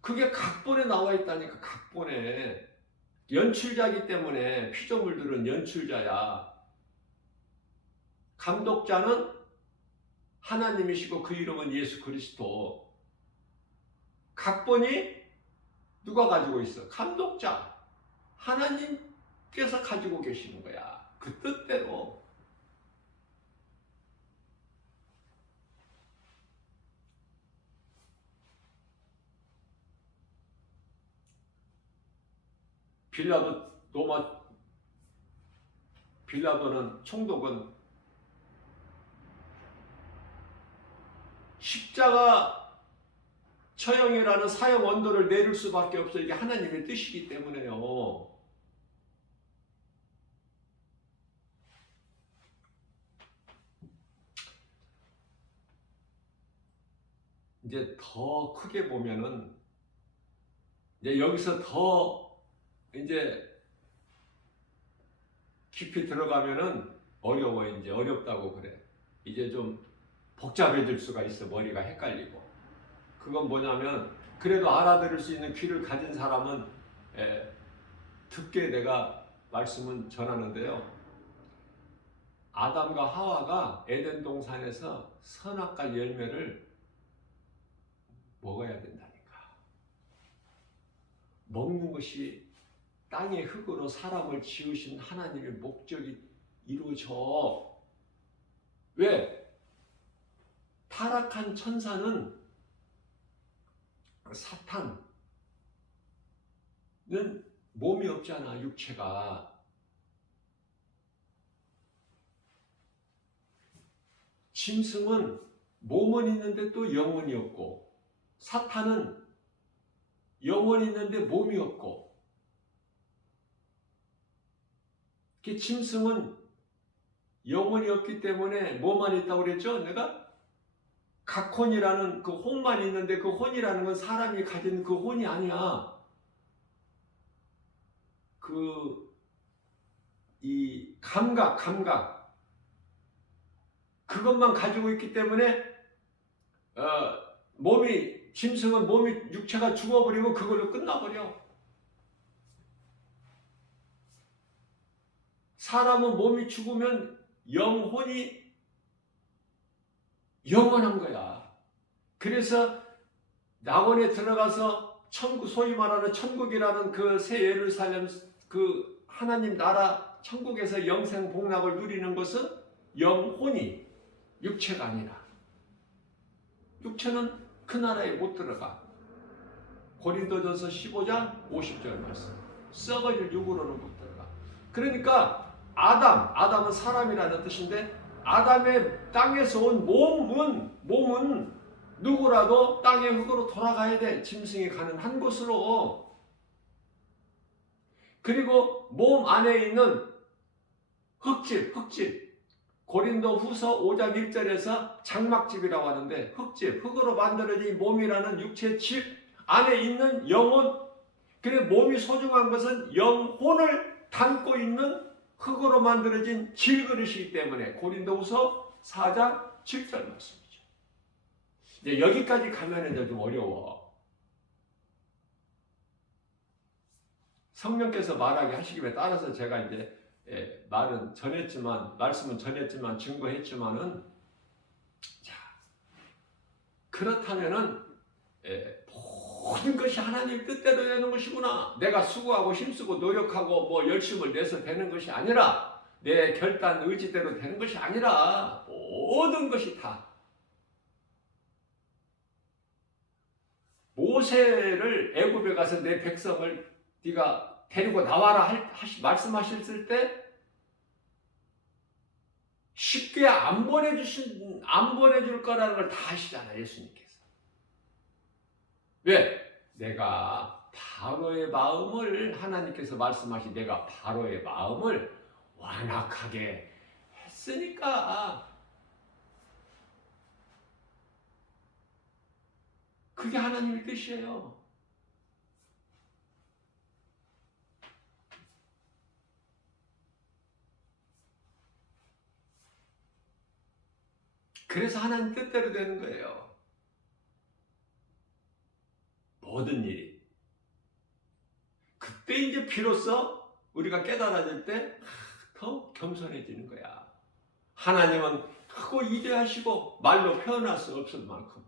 그게 각본에 나와 있다니까. 각본에. 연출자이기 때문에 피조물들은 연출자야. 감독자는 하나님이시고 그 이름은 예수 그리스도. 각본이 누가 가지고 있어? 감독자. 하나님께서 가지고 계시는 거야. 그 뜻대로. 빌라도는 총독은 십자가 처형이라는 사형 원도를 내릴 수밖에 없어. 이게 하나님의 뜻이기 때문에요. 이제 더 크게 보면은 이제 여기서 더 이제 깊이 들어가면은 어려워. 이제 어렵다고 그래. 이제 좀 복잡해질 수가 있어. 머리가 헷갈리고. 그건 뭐냐면 그래도 알아들을 수 있는 귀를 가진 사람은 듣게 내가 말씀은 전하는데요. 아담과 하와가 에덴 동산에서 선악과 열매를 먹어야 된다니까. 먹는 것이 땅의 흙으로 사람을 지으신 하나님의 목적이 이루어져. 왜? 타락한 천사는 사탄은 몸이 없잖아. 육체가. 짐승은 몸은 있는데 또 영혼이 없고, 사탄은 영혼이 있는데 몸이 없고. 짐승은 영혼이 없기 때문에 뭐만 있다고 그랬죠? 내가 각혼이라는 그 혼만 있는데, 그 혼이라는 건 사람이 가진 그 혼이 아니야. 이 감각 그것만 가지고 있기 때문에 짐승은 몸이 육체가 죽어버리고 그걸로 끝나버려. 사람은 몸이 죽으면 영혼이 영원한 거야. 그래서 낙원에 들어가서 소위 말하는 천국이라는 그 새 예루살렘, 그 하나님 나라 천국에서 영생 복락을 누리는 것은 영혼이, 육체가 아니라. 육체는 그 나라에 못 들어가. 고린도전서 15장 50절 말씀. 썩어질 육으로는 못 들어가. 그러니까 아담은 사람이라는 뜻인데, 아담의 땅에서 온 몸은 누구라도 땅의 흙으로 돌아가야 돼. 짐승이 가는 한 곳으로. 그리고 몸 안에 있는 흙집. 고린도 후서 5장 1절에서 장막집이라고 하는데, 흙집, 흙으로 만들어진 몸이라는 육체 집 안에 있는 영혼. 그래, 몸이 소중한 것은 영혼을 담고 있는 흙으로 만들어진 질그릇이기 때문에 고린도후서 4장 7절 말씀이죠. 이제 여기까지 가면 이제 좀 어려워. 성령께서 말하게 하시기에 따라서 제가 이제 말씀은 전했지만 증거했지만은, 자, 그렇다면은 모든 것이 하나님 뜻대로 되는 것이구나. 내가 수고하고 힘쓰고 노력하고 뭐 열심을 내서 되는 것이 아니라, 내 결단 의지대로 되는 것이 아니라, 모든 것이 다 모세를 애굽에 가서 내 백성을 네가 데리고 나와라 말씀하셨을 때 쉽게 안 보내줄 거라는 걸 다 아시잖아요, 예수님께서. 왜? 내가 바로의 마음을, 하나님께서 말씀하신 내가 바로의 마음을 완악하게 했으니까. 그게 하나님의 뜻이에요. 그래서 하나님 뜻대로 되는 거예요. 모든 일이. 그때 이제 비로소 우리가 깨달아질 때 더 겸손해지는 거야. 하나님은 크고 위대하시고 말로 표현할 수 없을 만큼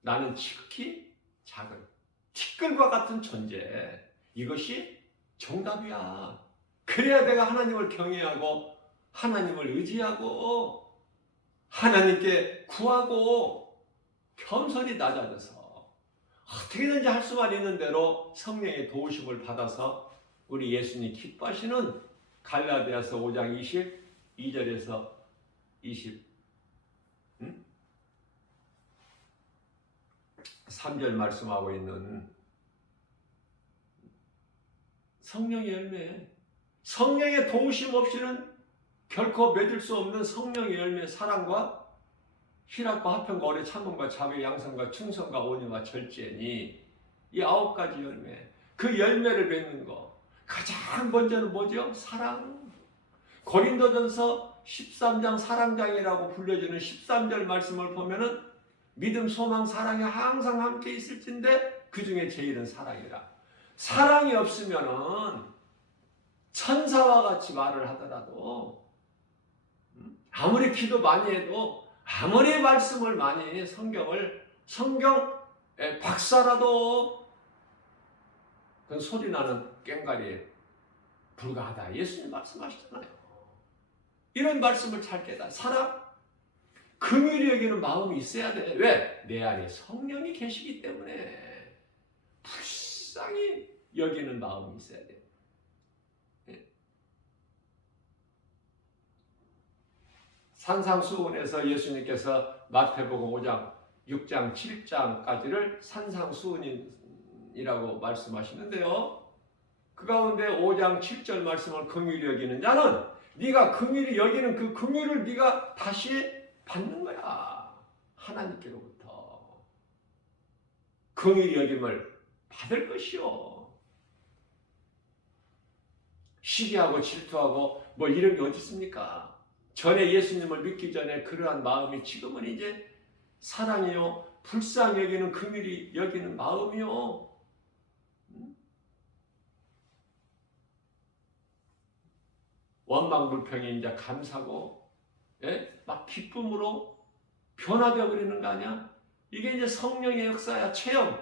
나는 지극히 작은 티끌과 같은 존재. 이것이 정답이야. 그래야 내가 하나님을 경외하고 하나님을 의지하고 하나님께 구하고 겸손히 낮아져서 어떻게든지 할 수만 있는 대로 성령의 도우심을 받아서 우리 예수님 기뻐하시는 갈라디아서 5장 22절에서 23절 말씀하고 있는 성령의 열매, 성령의 도우심 없이는 결코 맺을 수 없는 성령의 열매, 사랑과 희락과 화평과 오래 참음과 자비 양성과 충성과 온유와 절제니 이 9가지 열매, 그 열매를 맺는 거 가장 먼저는 뭐죠? 사랑. 고린도전서 13장 사랑장이라고 불려지는 13절 말씀을 보면은 믿음, 소망, 사랑이 항상 함께 있을진데 그 중에 제일은 사랑이라. 사랑이 없으면은 천사와 같이 말을 하더라도 아무리 기도 많이 해도 아무리 말씀을 많이 해 성경 박사라도 그건 소리 나는 꽹과리에 불과하다. 예수님 말씀하시잖아요. 이런 말씀을 잘 깨달아. 사랑, 긍휼히 여기는 마음이 있어야 돼. 왜? 내 안에 성령이 계시기 때문에 불쌍히 여기는 마음이 있어야 돼. 산상수훈에서 예수님께서 마태복음 5장, 6장, 7장까지를 산상수훈이라고 말씀하시는데요. 그 가운데 5장 7절 말씀을 긍휼히 여기는 자는 네가 긍휼히 여기는 그 긍휼을 네가 다시 받는 거야. 하나님께로부터. 긍휼히 여김을 받을 것이요. 시기하고 질투하고 뭐 이런 게 어디 있습니까? 전에 예수님을 믿기 전에 그러한 마음이 지금은 이제 사랑이요, 불쌍히 여기는 긍휼히 여기는 마음이요. 원망 불평이 이제 감사고, 막 기쁨으로 변화되어 버리는 거 아니야? 이게 이제 성령의 역사야. 체험.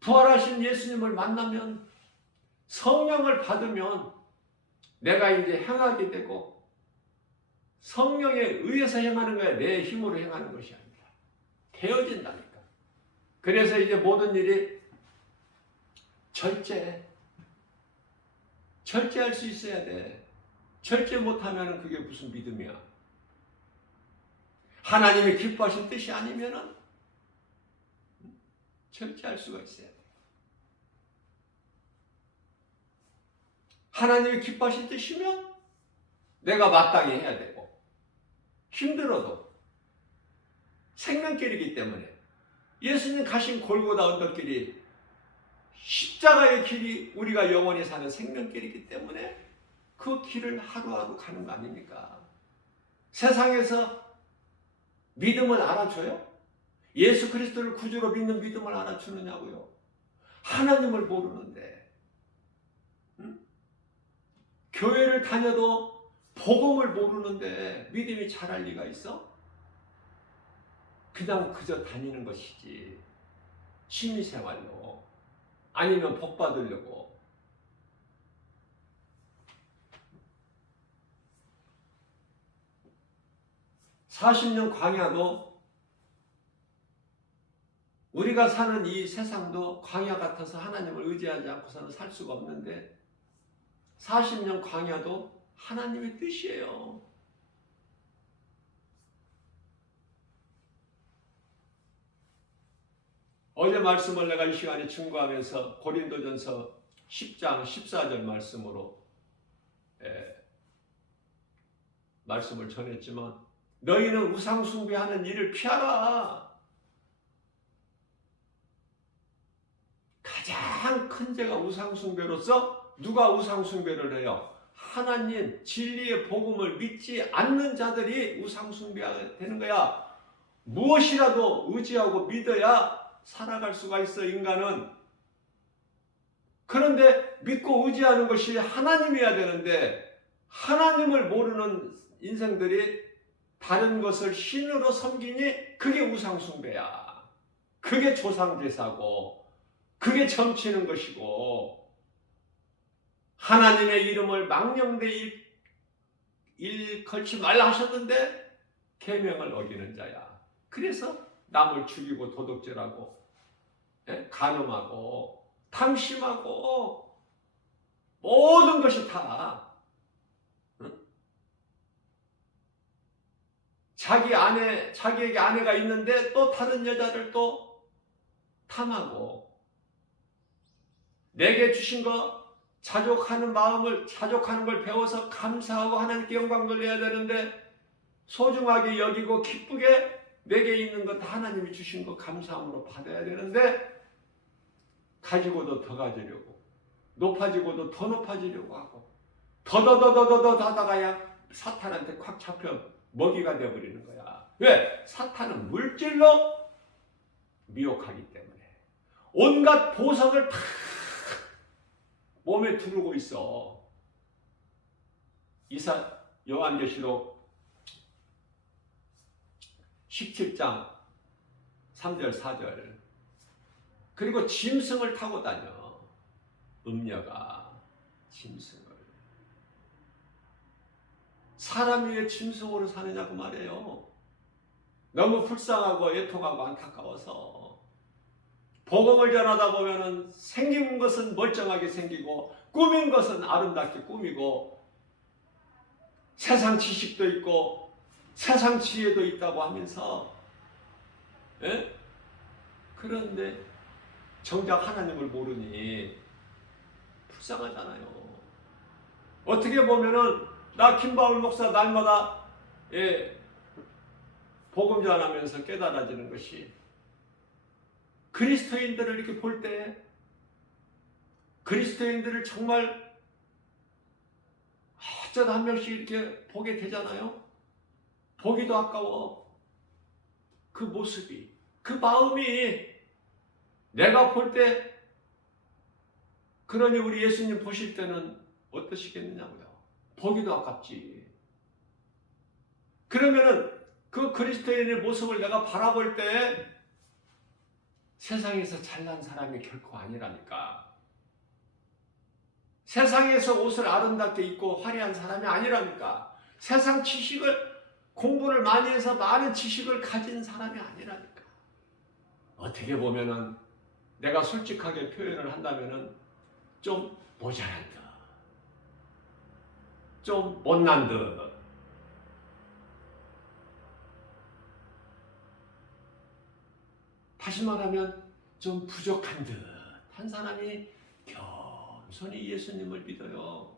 부활하신 예수님을 만나면, 성령을 받으면 내가 이제 행하게 되고 성령에 의해서 행하는 거야. 내 힘으로 행하는 것이 아니라 되어진다니까. 그래서 이제 모든 일이 절제할 수 있어야 돼. 절제 못하면 그게 무슨 믿음이야. 하나님이 기뻐하신 뜻이 아니면 절제할 수가 있어야 돼. 하나님이 기뻐하신 뜻이면 내가 마땅히 해야 되고, 힘들어도 생명길이기 때문에 예수님 가신 골고다 언덕길이 십자가의 길이 우리가 영원히 사는 생명길이기 때문에 그 길을 하루하루 가는 거 아닙니까? 세상에서 믿음을 알아줘요? 예수 그리스도를 구주로 믿는 믿음을 알아주느냐고요? 하나님을 모르는데, 교회를 다녀도 복음을 모르는데 믿음이 자랄 리가 있어? 그냥 그저 다니는 것이지. 취미생활로. 아니면 복 받으려고. (40년) 광야도 우리가 사는 이 세상도 광야 같아서 하나님을 의지하지 않고서는 살 수가 없는데 40년 광야도 하나님의 뜻이에요. 어제 말씀을 내가 이 시간에 증거하면서 고린도전서 10장 14절 말씀으로 말씀을 전했지만 너희는 우상 숭배하는 일을 피하라. 가장 큰 죄가 우상 숭배로서 누가 우상 숭배를 해요? 하나님 진리의 복음을 믿지 않는 자들이 우상숭배가 되는 거야. 무엇이라도 의지하고 믿어야 살아갈 수가 있어, 인간은. 그런데 믿고 의지하는 것이 하나님이어야 되는데 하나님을 모르는 인생들이 다른 것을 신으로 섬기니 그게 우상숭배야. 그게 조상제사고 그게 점치는 것이고, 하나님의 이름을 망령되이 일컬지 말라 하셨는데 계명을 어기는 자야. 그래서 남을 죽이고 도둑질하고 간음하고 탐심하고 모든 것이 다 자기에게 아내가 있는데 또 다른 여자를 또 탐하고, 내게 주신 거 자족하는 걸 배워서 감사하고 하나님께 영광 돌려야 되는데, 소중하게 여기고 기쁘게 내게 있는 것 다 하나님이 주신 거 감사함으로 받아야 되는데, 가지고도 더 가지려고, 높아지고도 더 높아지려고 하고, 더더더더더 하다가야 사탄한테 콱 잡혀 먹이가 되어버리는 거야. 왜? 사탄은 물질로 미혹하기 때문에 온갖 보석을 다 몸에 두르고 있어. 요한계시록 17장 3절 4절. 그리고 짐승을 타고 다녀. 음녀가 짐승을. 사람이 왜 짐승으로 사느냐고 말이에요. 너무 불쌍하고 애통하고 안타까워서. 복음을 전하다 보면은 생긴 것은 멀쩡하게 생기고 꾸민 것은 아름답게 꾸미고 세상 지식도 있고 세상 지혜도 있다고 하면서, 그런데 정작 하나님을 모르니 불쌍하잖아요. 어떻게 보면은 나 김바울 목사 날마다 복음 전하면서 깨달아지는 것이, 그리스도인들을 이렇게 볼 때 그리스도인들을 정말 어쩌다 한 명씩 이렇게 보게 되잖아요. 보기도 아까워. 그 모습이, 그 마음이 내가 볼 때, 그러니 우리 예수님 보실 때는 어떠시겠느냐고요. 보기도 아깝지. 그러면은 그 그리스도인의 모습을 내가 바라볼 때 세상에서 잘난 사람이 결코 아니라니까. 세상에서 옷을 아름답게 입고 화려한 사람이 아니라니까. 세상 지식을, 공부를 많이 해서 많은 지식을 가진 사람이 아니라니까. 어떻게 보면은 내가 솔직하게 표현을 한다면은 좀 모자란 듯, 좀 못난 듯, 다시 말하면 좀 부족한 듯한 사람이 겸손히 예수님을 믿어요.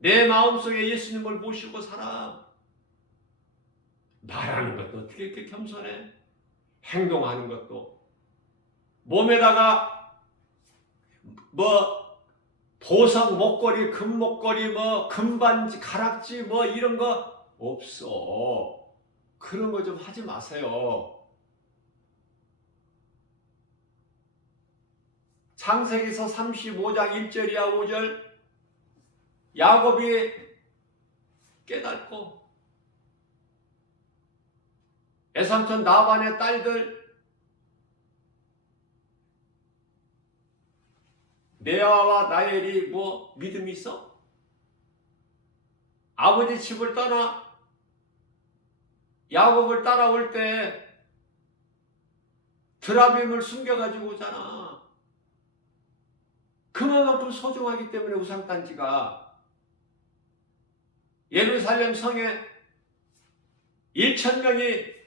내 마음속에 예수님을 모시고 살아. 말하는 것도 어떻게 이렇게 겸손해? 행동하는 것도. 몸에다가 보석 목걸이, 금 목걸이, 금반지, 가락지 이런 거 없어. 그런 거 좀 하지 마세요. 창세기서 35장 1절이야 5절. 야곱이 깨닫고 애삼촌 라반의 딸들 레아와 라헬이 믿음이 있어? 아버지 집을 떠나 야곱을 따라올 때 드라빔을 숨겨가지고 오잖아. 그만큼 소중하기 때문에 우상단지가 예루살렘 성에 1,000명이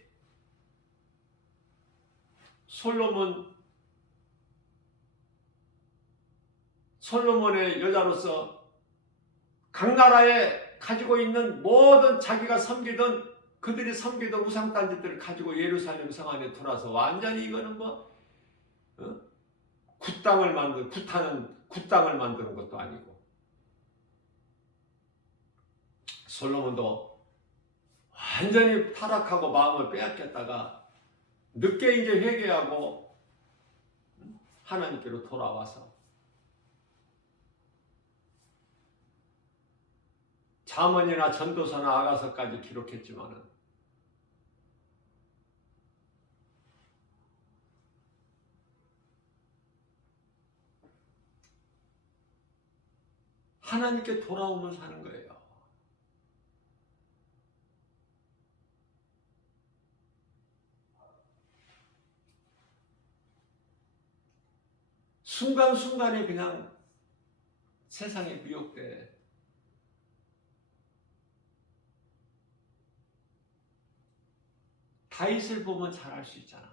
솔로몬의 여자로서 각 나라에 가지고 있는 모든 자기가 섬기던, 그들이 섬기던 우상단지들을 가지고 예루살렘 성 안에 들어와서 완전히 이거는 굿땅을 만드는 것도 아니고 솔로몬도 완전히 타락하고 마음을 빼앗겼다가 늦게 이제 회개하고 하나님께로 돌아와서 잠언이나 전도서나 아가서까지 기록했지만은 하나님께 돌아오면 사는 거예요. 순간순간에 그냥 세상에 미혹돼. 다윗을 보면 잘 알 수 있잖아.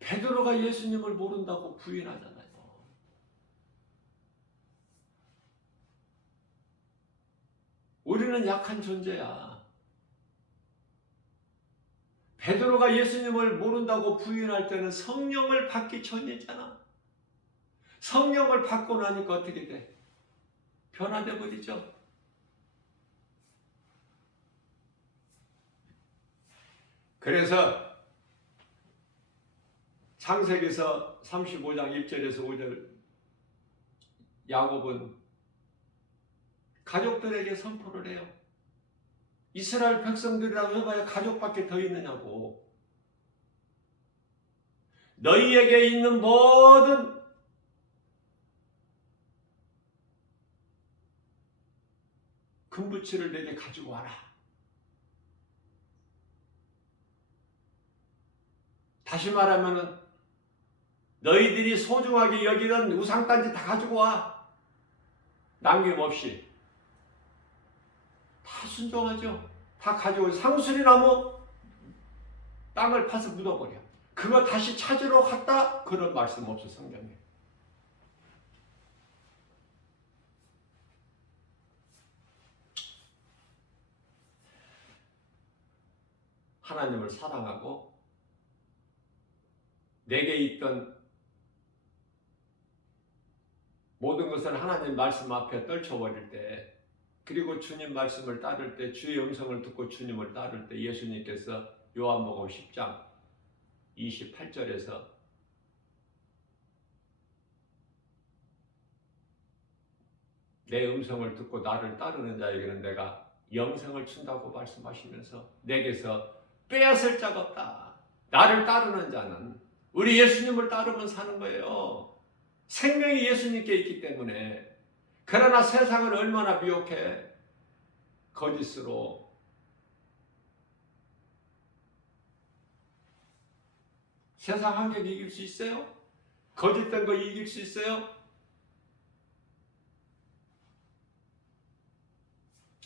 베드로가 예수님을 모른다고 부인하잖아요. 우리는 약한 존재야. 베드로가 예수님을 모른다고 부인할 때는 성령을 받기 전이잖아. 성령을 받고 나니까 어떻게 돼? 변화돼 버리죠. 그래서 창세기서 35장 1절에서 5절 야곱은 가족들에게 선포를 해요. 이스라엘 백성들이라고 해봐야 가족밖에 더 있느냐고. 너희에게 있는 모든 금부치를 내게 가지고 와라. 다시 말하면은 너희들이 소중하게 여기던 우상단지 다 가지고 와. 남김없이. 다 순종하죠. 다 가지고 상수리나무 땅을 파서 묻어버려. 그거 다시 찾으러 갔다? 그런 말씀 없어 성경에. 하나님을 사랑하고 내게 있던 모든 것을 하나님 말씀 앞에 떨쳐버릴 때, 그리고 주님 말씀을 따를 때, 주의 음성을 듣고 주님을 따를 때 예수님께서 요한복음 10장 28절에서 내 음성을 듣고 나를 따르는 자에게는 내가 영생을 준다고 말씀하시면서 내게서 빼앗을 자가 없다. 나를 따르는 자는, 우리 예수님을 따르면 사는 거예요. 생명이 예수님께 있기 때문에. 그러나 세상은 얼마나 미혹해. 거짓으로. 세상 한결 이길 수 있어요? 거짓된 거 이길 수 있어요?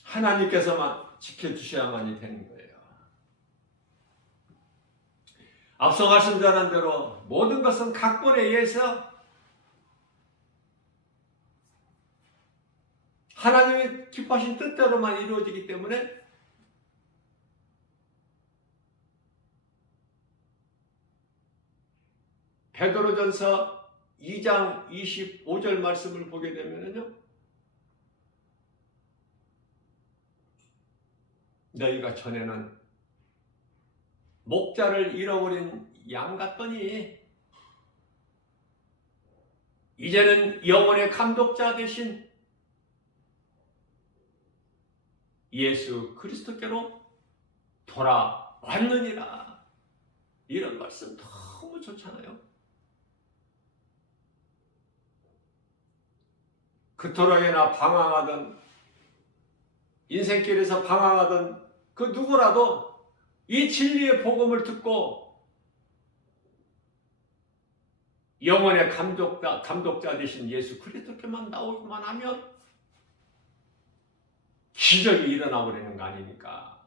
하나님께서만 지켜주셔야만이 되는 거예요. 앞서 말씀드린 대로 모든 것은 각본에 의해서 하나님의 기뻐하신 뜻대로만 이루어지기 때문에 베드로전서 2장 25절 말씀을 보게 되면요, 너희가 전에는 목자를 잃어버린 양 같더니 이제는 영혼의 감독자 되신 예수 그리스도께로 돌아왔느니라. 이런 말씀 너무 좋잖아요. 그토록이나 방황하던, 인생길에서 방황하던 그 누구라도 이 진리의 복음을 듣고 영혼의 감독자 되신 예수 그리스도께만 나오기만 하면 기적이 일어나 버리는 거 아닙니까?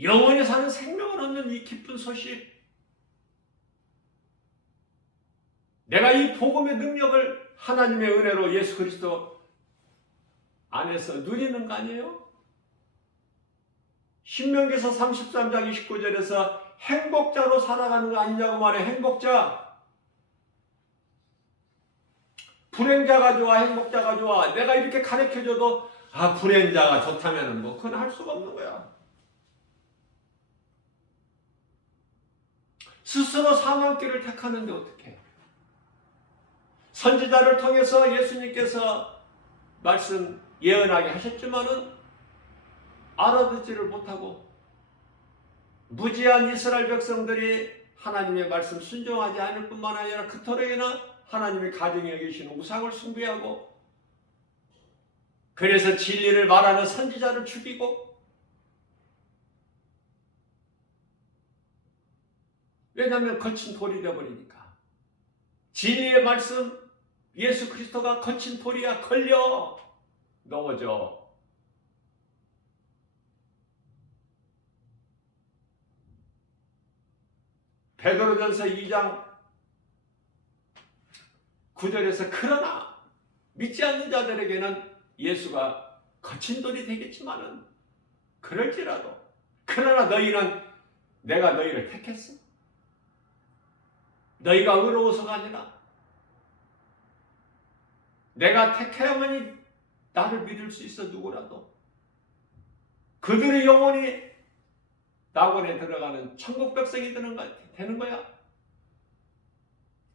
영원히 사는 생명을 얻는 이 기쁜 소식, 내가 이 복음의 능력을 하나님의 은혜로 예수 그리스도 안에서 누리는 거 아니에요? 신명기서 33장 29절에서 행복자로 살아가는 거 아니냐고 말해. 행복자. 불행자가 좋아, 행복자가 좋아. 내가 이렇게 가르쳐줘도 불행자가 좋다면은 그건 할 수가 없는 거야. 스스로 사망길을 택하는데 어떡해. 선지자를 통해서 예수님께서 말씀 예언하게 하셨지만은 알아듣지를 못하고 무지한 이스라엘 백성들이 하나님의 말씀 순종하지 않을 뿐만 아니라 그토록이나 하나님의 가정에 계시는 우상을 숭배하고 그래서 진리를 말하는 선지자를 죽이고 왜냐하면 거친 돌이 되어버리니까 진리의 말씀 예수 그리스도가 거친 돌이야. 걸려 넘어져. 베드로전서 2장 9절에서 그러나 믿지 않는 자들에게는 예수가 거친 돌이 되겠지만은 그럴지라도 그러나 너희는 내가 너희를 택했어. 너희가 의로워서가 아니라 내가 택해야만이 나를 믿을 수 있어. 누구라도 그들의 영혼이 낙원에 들어가는 천국 백성이 되는 거야.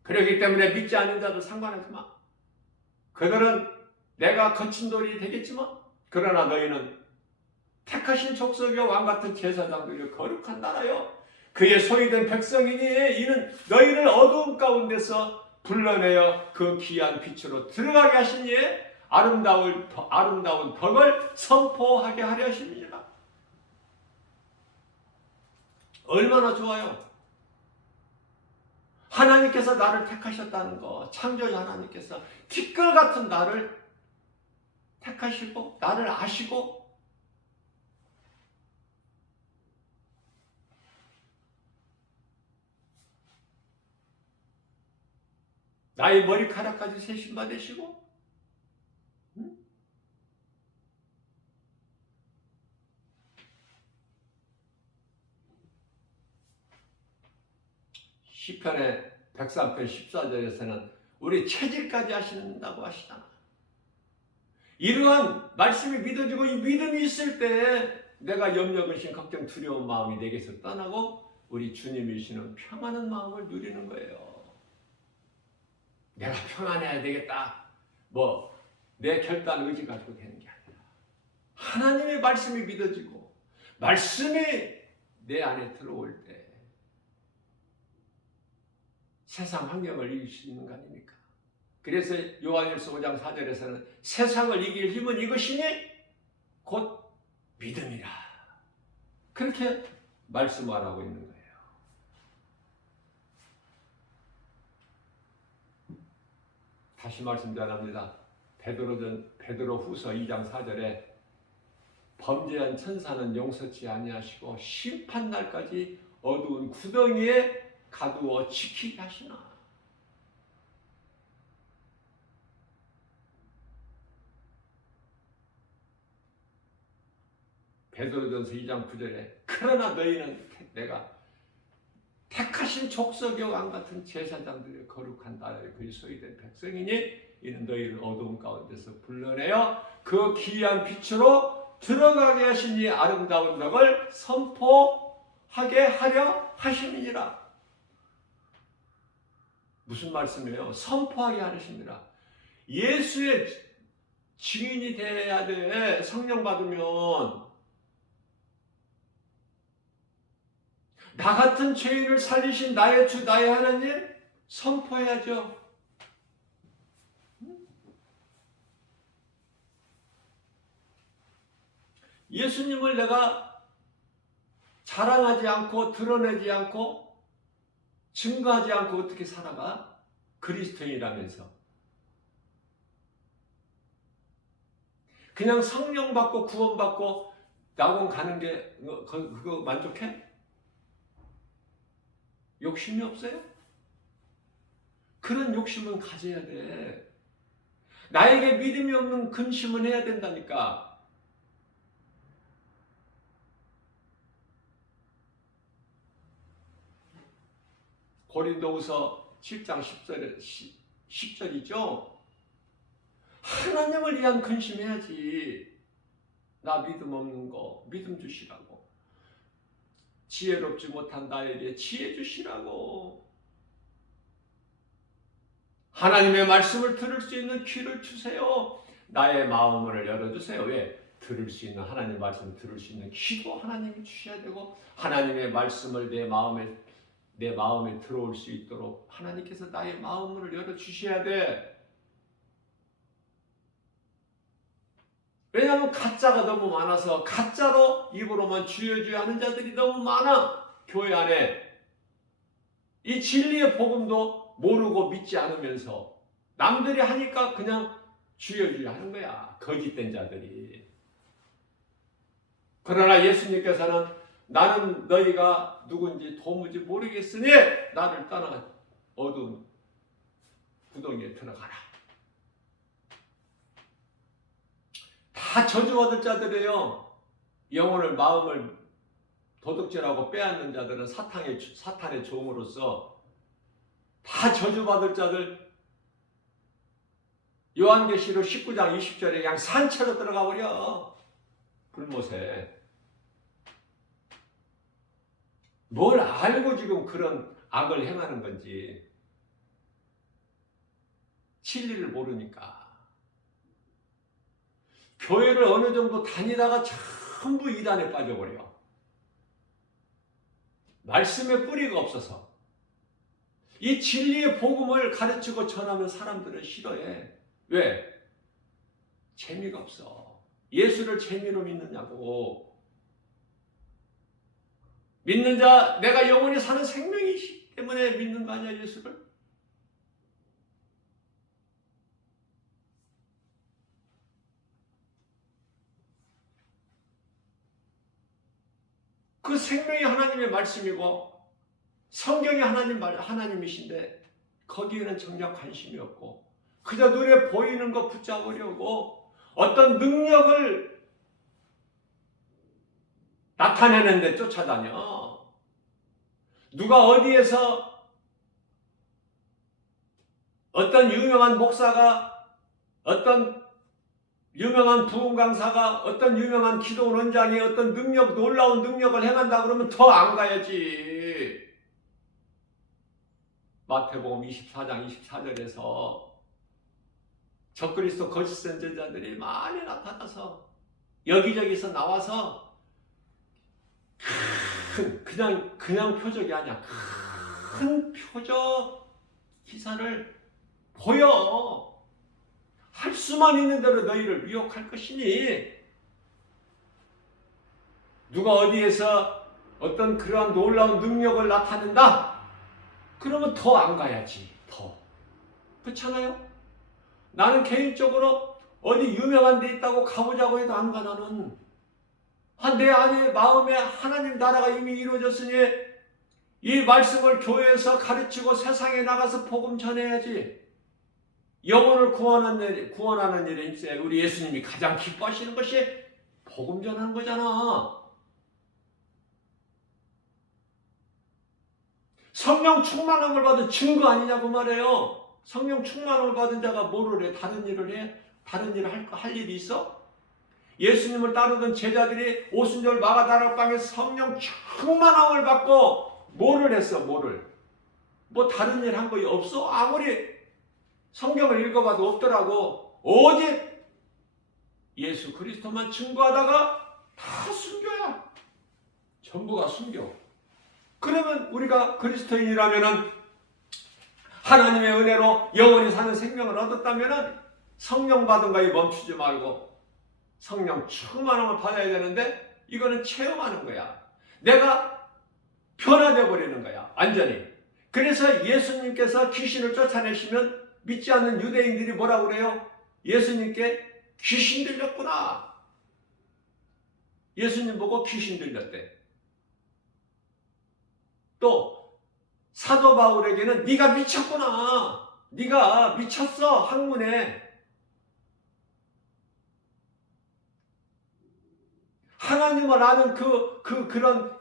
그렇기 때문에 믿지 않는 자도 상관하지 마. 그들은 내가 거친 돌이 되겠지만 그러나 너희는 택하신 족속의 왕같은 제사장들이 거룩한 나라요 그의 소유된 백성이니 이는 너희를 어두움 가운데서 불러내어 그 귀한 빛으로 들어가게 하신 이의 아름다운 덕을 선포하게 하려 하십니다. 얼마나 좋아요. 하나님께서 나를 택하셨다는 거, 창조주 하나님께서 티끌 같은 나를 택하시고 나를 아시고 나의 머리카락까지 세심받으시고 시편의 103편 14절에서는 우리 체질까지 하신다고 하시잖아. 이러한 말씀이 믿어지고 이 믿음이 있을 때 내가 염려, 근심, 걱정, 두려운 마음이 내게서 떠나고 우리 주님이 주시는 평안한 마음을 누리는 거예요. 내가 평안해야 되겠다. 내 결단 의지 가지고 되는 게 아니라 하나님의 말씀이 믿어지고 말씀이 내 안에 들어올 때 세상 환경을 이길 수 있는 거 아닙니까? 그래서 요한일서 5장 4절에서는 세상을 이길 힘은 이것이니 곧 믿음이라. 그렇게 말씀하라고 있는 거예요. 다시 말씀 전합니다. 베드로 후서 2장 4절에 범죄한 천사는 용서치 아니하시고 심판날까지 어두운 구덩이에 가두어 지키게 하시나. 베드로전서 2장 9절에 그러나 너희는 내가 택하신 족속의 왕같은 제사장들의 거룩한 나라의 그리 소유된 백성이니 이는 너희를 어두움 가운데서 불러내어 그 기이한 빛으로 들어가게 하신 이 아름다운 덕을 선포하게 하려 하심이니라. 무슨 말씀이에요? 선포하게 하십니다. 예수의 증인이 돼야 돼. 성령 받으면 나 같은 죄인을 살리신 나의 주 나의 하나님 선포해야죠. 예수님을 내가 자랑하지 않고 드러내지 않고 증거하지 않고 어떻게 살아가? 그리스도인이라면서. 그냥 성령 받고 구원 받고 낙원 가는 게 그거 만족해? 욕심이 없어요? 그런 욕심은 가져야 돼. 나에게 믿음이 없는 근심은 해야 된다니까. 고린도후서 7장 10절이죠. 하나님을 위한 근심해야지. 나 믿음 없는 거 믿음 주시라고. 지혜롭지 못한 나에게 지혜 주시라고. 하나님의 말씀을 들을 수 있는 귀를 주세요. 나의 마음을 열어주세요. 왜? 들을 수 있는 하나님의 말씀을 들을 수 있는 귀도 하나님이 주셔야 되고, 하나님의 말씀을 내 마음에 들어올 수 있도록 하나님께서 나의 마음을 열어주셔야 돼. 왜냐하면 가짜가 너무 많아서 가짜로 입으로만 주여 주여 하는 자들이 너무 많아. 교회 안에 이 진리의 복음도 모르고 믿지 않으면서 남들이 하니까 그냥 주여 주여 하는 거야. 거짓된 자들이. 그러나 예수님께서는 나는 너희가 누군지 도무지 모르겠으니 나를 떠나 어두운 구덩이에 들어가라. 다 저주받을 자들이에요. 영혼을 마음을 도둑질하고 빼앗는 자들은 사탄의 종으로서 다 저주받을 자들. 요한계시록 19장 20절에 그냥 산채로 들어가 버려. 불못에. 뭘 알고 지금 그런 악을 행하는 건지. 진리를 모르니까. 교회를 어느 정도 다니다가 전부 이단에 빠져버려. 말씀의 뿌리가 없어서. 이 진리의 복음을 가르치고 전하면 사람들은 싫어해. 왜? 재미가 없어. 예수를 재미로 믿느냐고. 믿는 자, 내가 영원히 사는 생명이기 때문에 믿는 거 아니야, 예수를? 그 생명이 하나님의 말씀이고 성경이 하나님이신데 거기에는 정작 관심이 없고 그저 눈에 보이는 거 붙잡으려고 어떤 능력을 나타내는 데 쫓아다녀. 누가 어디에서 어떤 유명한 목사가, 어떤 유명한 부흥 강사가, 어떤 유명한 기도 원장이 어떤 능력, 놀라운 능력을 행한다 그러면 더 안 가야지. 마태복음 24장 24절에서 적그리스도 거짓 선지자들이 많이 나타나서 여기저기서 나와서 그냥 표적이 아니야. 큰 표적 기사를 보여. 할 수만 있는 대로 너희를 미혹할 것이니 누가 어디에서 어떤 그러한 놀라운 능력을 나타낸다? 그러면 더 안 가야지. 더. 그렇잖아요? 나는 개인적으로 어디 유명한 데 있다고 가보자고 해도 안 가. 나는 내 안에 마음에 하나님 나라가 이미 이루어졌으니 이 말씀을 교회에서 가르치고 세상에 나가서 복음 전해야지. 영혼을 구원하는 일에 힘써야 우리 예수님이 가장 기뻐하시는 것이 복음 전하는 거잖아. 성령 충만함을 받은 증거 아니냐고 말해요. 성령 충만함을 받은 자가 뭐를 해? 다른 일을 해? 다른 일을 할 일이 있어? 예수님을 따르던 제자들이 오순절 마가다락방에서 성령 충만함을 받고 뭐를 했어? 뭐 다른 일 한 거 없어? 아무리 성경을 읽어봐도 없더라고. 오직 예수 그리스도만 증거하다가 다 순교야. 전부가 순교. 그러면 우리가 그리스도인이라면은 하나님의 은혜로 영원히 사는 생명을 얻었다면은 성령 받은 거에 멈추지 말고 성령 충만함을 받아야 되는데 이거는 체험하는 거야. 내가 변화되어 버리는 거야. 완전히. 그래서 예수님께서 귀신을 쫓아내시면 믿지 않는 유대인들이 뭐라고 그래요? 예수님께 귀신 들렸구나. 예수님 보고 귀신 들렸대. 또 사도 바울에게는 네가 미쳤구나. 네가 미쳤어. 학문에. 하나님을 아는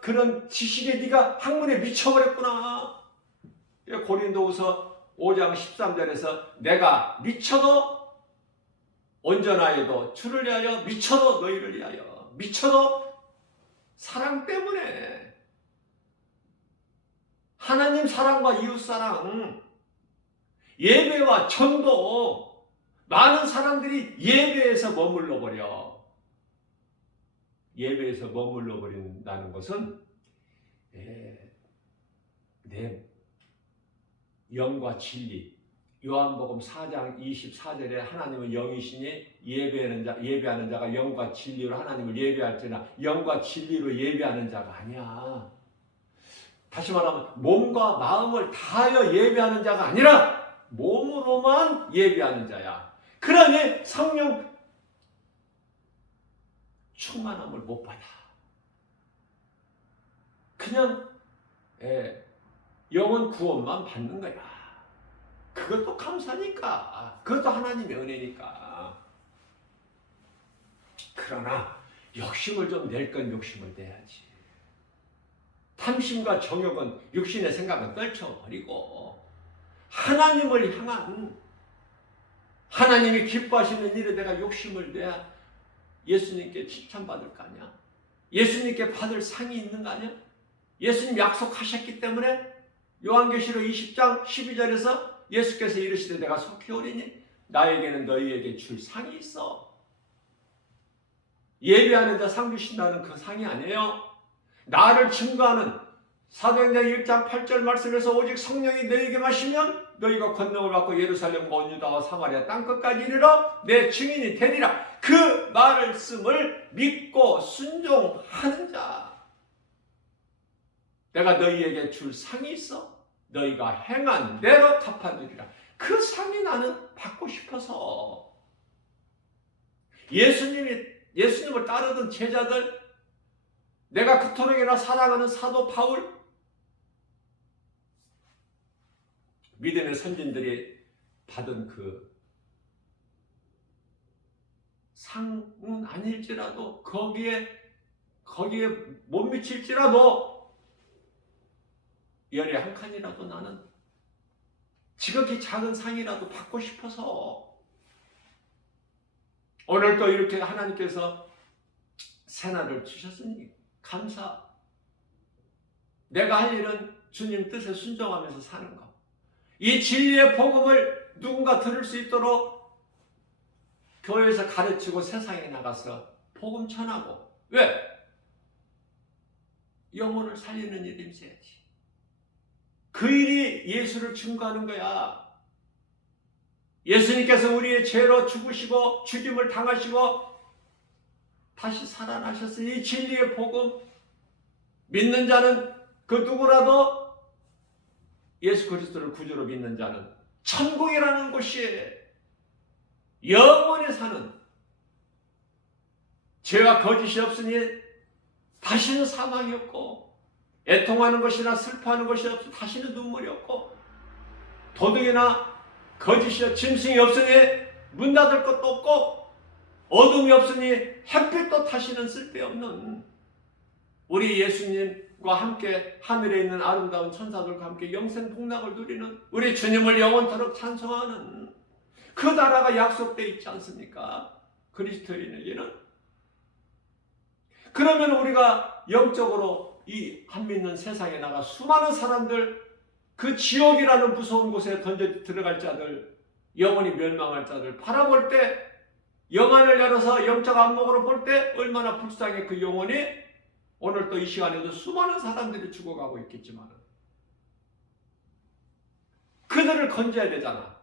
그런 지식에 네가 학문에 미쳐버렸구나. 고린도후서 5장 13절에서 내가 미쳐도 온전하여도 주를 위하여 미쳐도 너희를 위하여 미쳐도 사랑 때문에 하나님 사랑과 이웃 사랑 예배와 전도 많은 사람들이 예배에서 머물러 버려. 예배에서 머물러 버린다는 것은 내 영과 진리 요한복음 4장 24절에 하나님은 영이시니 예배하는 자가 영과 진리로 하나님을 예배할지나 영과 진리로 예배하는 자가 아니야. 다시 말하면 몸과 마음을 다하여 예배하는 자가 아니라 몸으로만 예배하는 자야. 그러니 성령 충만함을 못 받아. 그냥 영혼 구원만 받는 거야. 그것도 감사니까. 그것도 하나님의 은혜니까. 그러나 욕심을 좀 낼 건 욕심을 내야지. 탐심과 정욕은 육신의 생각은 떨쳐버리고 하나님을 향한 하나님이 기뻐하시는 일에 내가 욕심을 내야 예수님께 칭찬받을 거 아니야? 예수님께 받을 상이 있는 거 아니야? 예수님 약속하셨기 때문에 요한계시록 20장 12절에서 예수께서 이르시되 내가 속히 오리니 나에게는 너희에게 줄 상이 있어. 예배하는 자 상 주신다는 그 상이 아니에요. 나를 증거하는 사도행전 1장 8절 말씀에서 오직 성령이 너희에게 마시면 너희가 권능을 받고 예루살렘과 온 유다와 사마리아 땅끝까지 이르러 내 증인이 되리라. 그 말씀을 믿고 순종하는 자. 내가 너희에게 줄 상이 있어. 너희가 행한 대로 갚아주리라. 그 상이 나는 받고 싶어서. 예수님을 따르던 제자들, 내가 그토록이나 사랑하는 사도 바울, 믿음의 선진들이 받은 그 상은 아닐지라도 거기에 못 미칠지라도 열의 한 칸이라도 나는 지극히 작은 상이라도 받고 싶어서 오늘 또 이렇게 하나님께서 새날을 주셨으니 감사. 내가 할 일은 주님 뜻에 순종하면서 사는 것. 이 진리의 복음을 누군가 들을 수 있도록 교회에서 가르치고 세상에 나가서 복음 전하고. 왜? 영혼을 살리는 일이 있어야지. 그 일이 예수를 증거하는 거야. 예수님께서 우리의 죄로 죽으시고 죽임을 당하시고 다시 살아나셨으니 이 진리의 복음 믿는 자는 그 누구라도 예수 그리스도를 구주로 믿는 자는 천국이라는 곳이 영원히 사는 죄와 거짓이 없으니 다시는 사망이 없고 애통하는 것이나 슬퍼하는 것이 없으니 다시는 눈물이 없고 도둑이나 거짓이나 짐승이 없으니 문 닫을 것도 없고 어둠이 없으니 햇빛도 다시는 쓸데없는 우리 예수님과 함께 하늘에 있는 아름다운 천사들과 함께 영생 복락을 누리는 우리 주님을 영원토록 찬송하는 그 나라가 약속되어 있지 않습니까? 그리스도인에게는. 그러면 우리가 영적으로 이 안 믿는 세상에 나가 수많은 사람들 그 지옥이라는 무서운 곳에 던져 들어갈 자들 영원히 멸망할 자들 바라볼 때 영안을 열어서 영적 안목으로 볼 때 얼마나 불쌍해. 그 영혼이 오늘 또 이 시간에도 수많은 사람들이 죽어가고 있겠지만 그들을 건져야 되잖아.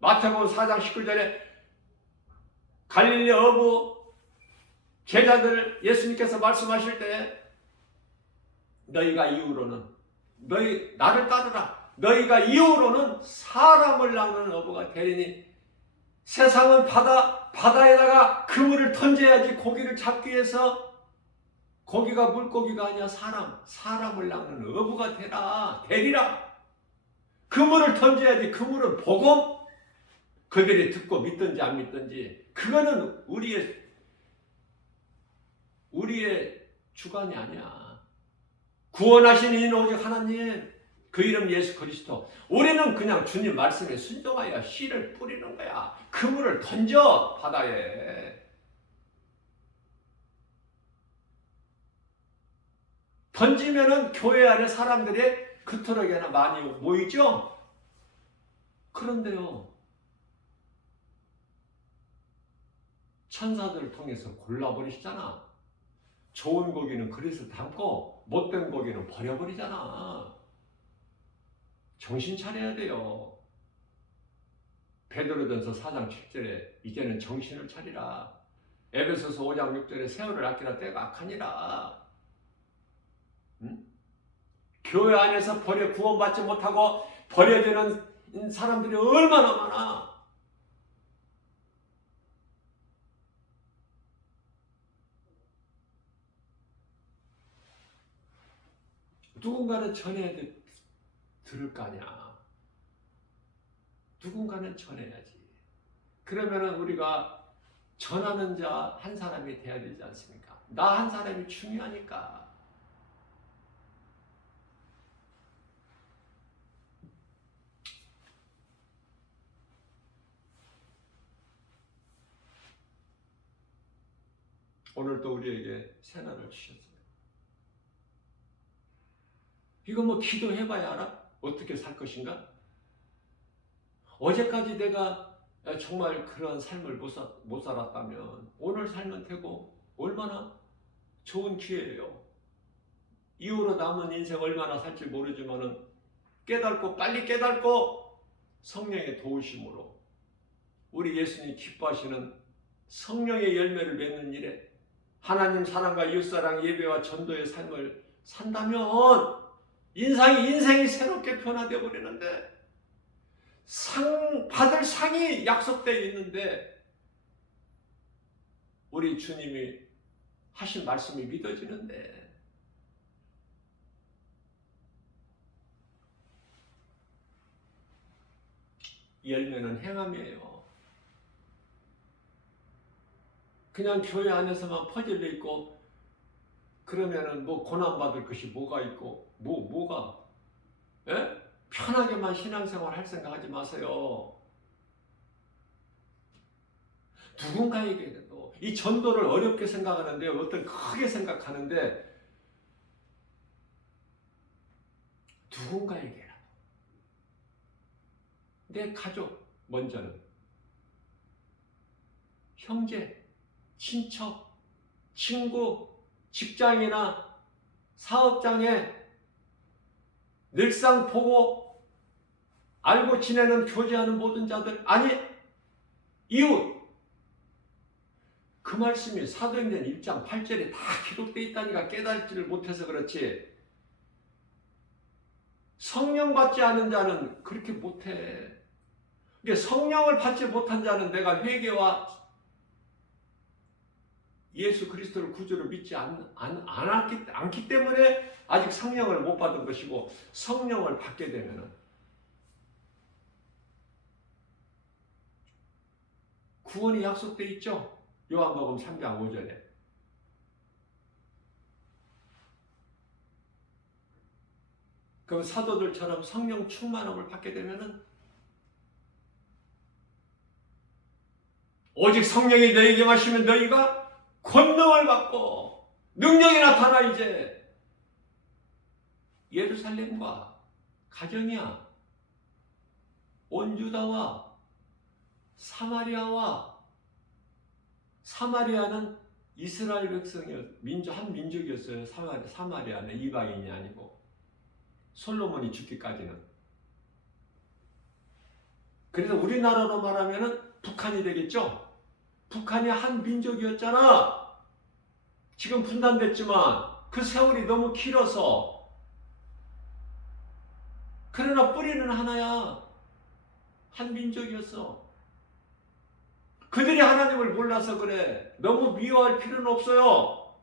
마태복음 4장 19절에 갈릴리 어부 제자들 예수님께서 말씀하실 때 너희가 이후로는 나를 따르라. 너희가 이후로는 사람을 낳는 어부가 되리니 세상은 바다에다가 그물을 던져야지 고기를 잡기 위해서 고기가 물고기가 아니야. 사람을 낳는 어부가 되리라. 그물을 던져야지. 그물은 복음. 그들이 듣고 믿든지 안 믿든지 그거는 우리의 주관이 아니야. 구원하신 이는 오직 하나님. 그 이름 예수 그리스도. 우리는 그냥 주님 말씀에 순종하여 씨를 뿌리는 거야. 그물을 던져 바다에. 던지면은 교회 안에 사람들이 그토록이나 많이 모이죠? 그런데요, 천사들을 통해서 골라버리시잖아. 좋은 고기는 그릇에 담고 못된 고기는 버려버리잖아. 정신 차려야 돼요. 베드로전서 4장 7절에 이제는 정신을 차리라. 에베소서 5장 6절에 세월을 아끼라 때가 악하니라. 응? 교회 안에서 구원받지 못하고 버려지는 사람들이 얼마나 많아. 누군가는 전해야 들을 거 아니야. 누군가는 전해야지. 그러면은 우리가 전하는 자 한 사람이 돼야 되지 않습니까? 나 한 사람이 중요하니까. 오늘 또 우리에게 새날을 주셨어요. 이거 뭐 기도해봐야 알아? 어떻게 살 것인가? 어제까지 내가 정말 그런 삶을 못 살았다면 오늘 살면 되고 얼마나 좋은 기회예요. 이후로 남은 인생 얼마나 살지 모르지만은 빨리 깨닫고 성령의 도우심으로 우리 예수님 기뻐하시는 성령의 열매를 맺는 일에 하나님 사랑과 이웃사랑 예배와 전도의 삶을 산다면 인생이 새롭게 변화되어 버리는데 받을 상이 약속되어 있는데 우리 주님이 하신 말씀이 믿어지는데 열매는 행함이에요. 그냥 교회 안에서만 퍼질려 있고 그러면은 뭐 고난받을 것이 뭐가 있고 뭐가 예? 편하게만 신앙생활 할 생각하지 마세요. 누군가에게도 이 전도를 어렵게 생각하는데 어떤 크게 생각하는데 누군가에게라도 내 가족 먼저는 형제, 친척, 친구, 직장이나 사업장에 늘상 보고 알고 지내는 교제하는 모든 자들 아니 이웃 그 말씀이 사도행전 1장 8절에 다 기록되어 있다니까 깨달지를 못해서 그렇지 성령 받지 않은 자는 그렇게 못해. 그러니까 성령을 받지 못한 자는 내가 회개와 예수 그리스도를 구주로 믿지 않기 때문에 아직 성령을 못 받은 것이고 성령을 받게 되면 구원이 약속되어 있죠. 요한복음 3장 5절에 그럼 사도들처럼 성령 충만함을 받게 되면 오직 성령이 너에게 임하시면 너희가 권능을 받고 능력이 나타나 이제 예루살렘과 가정이야 온 유다와 사마리아는 이스라엘 한 민족이었어요. 사마리아는 이방인이 아니고 솔로몬이 죽기까지는. 그래서 우리나라로 말하면 북한이 되겠죠. 북한이 한 민족이었잖아. 지금 분단됐지만 그 세월이 너무 길어서. 그러나 뿌리는 하나야. 한 민족이었어. 그들이 하나님을 몰라서 그래. 너무 미워할 필요는 없어요.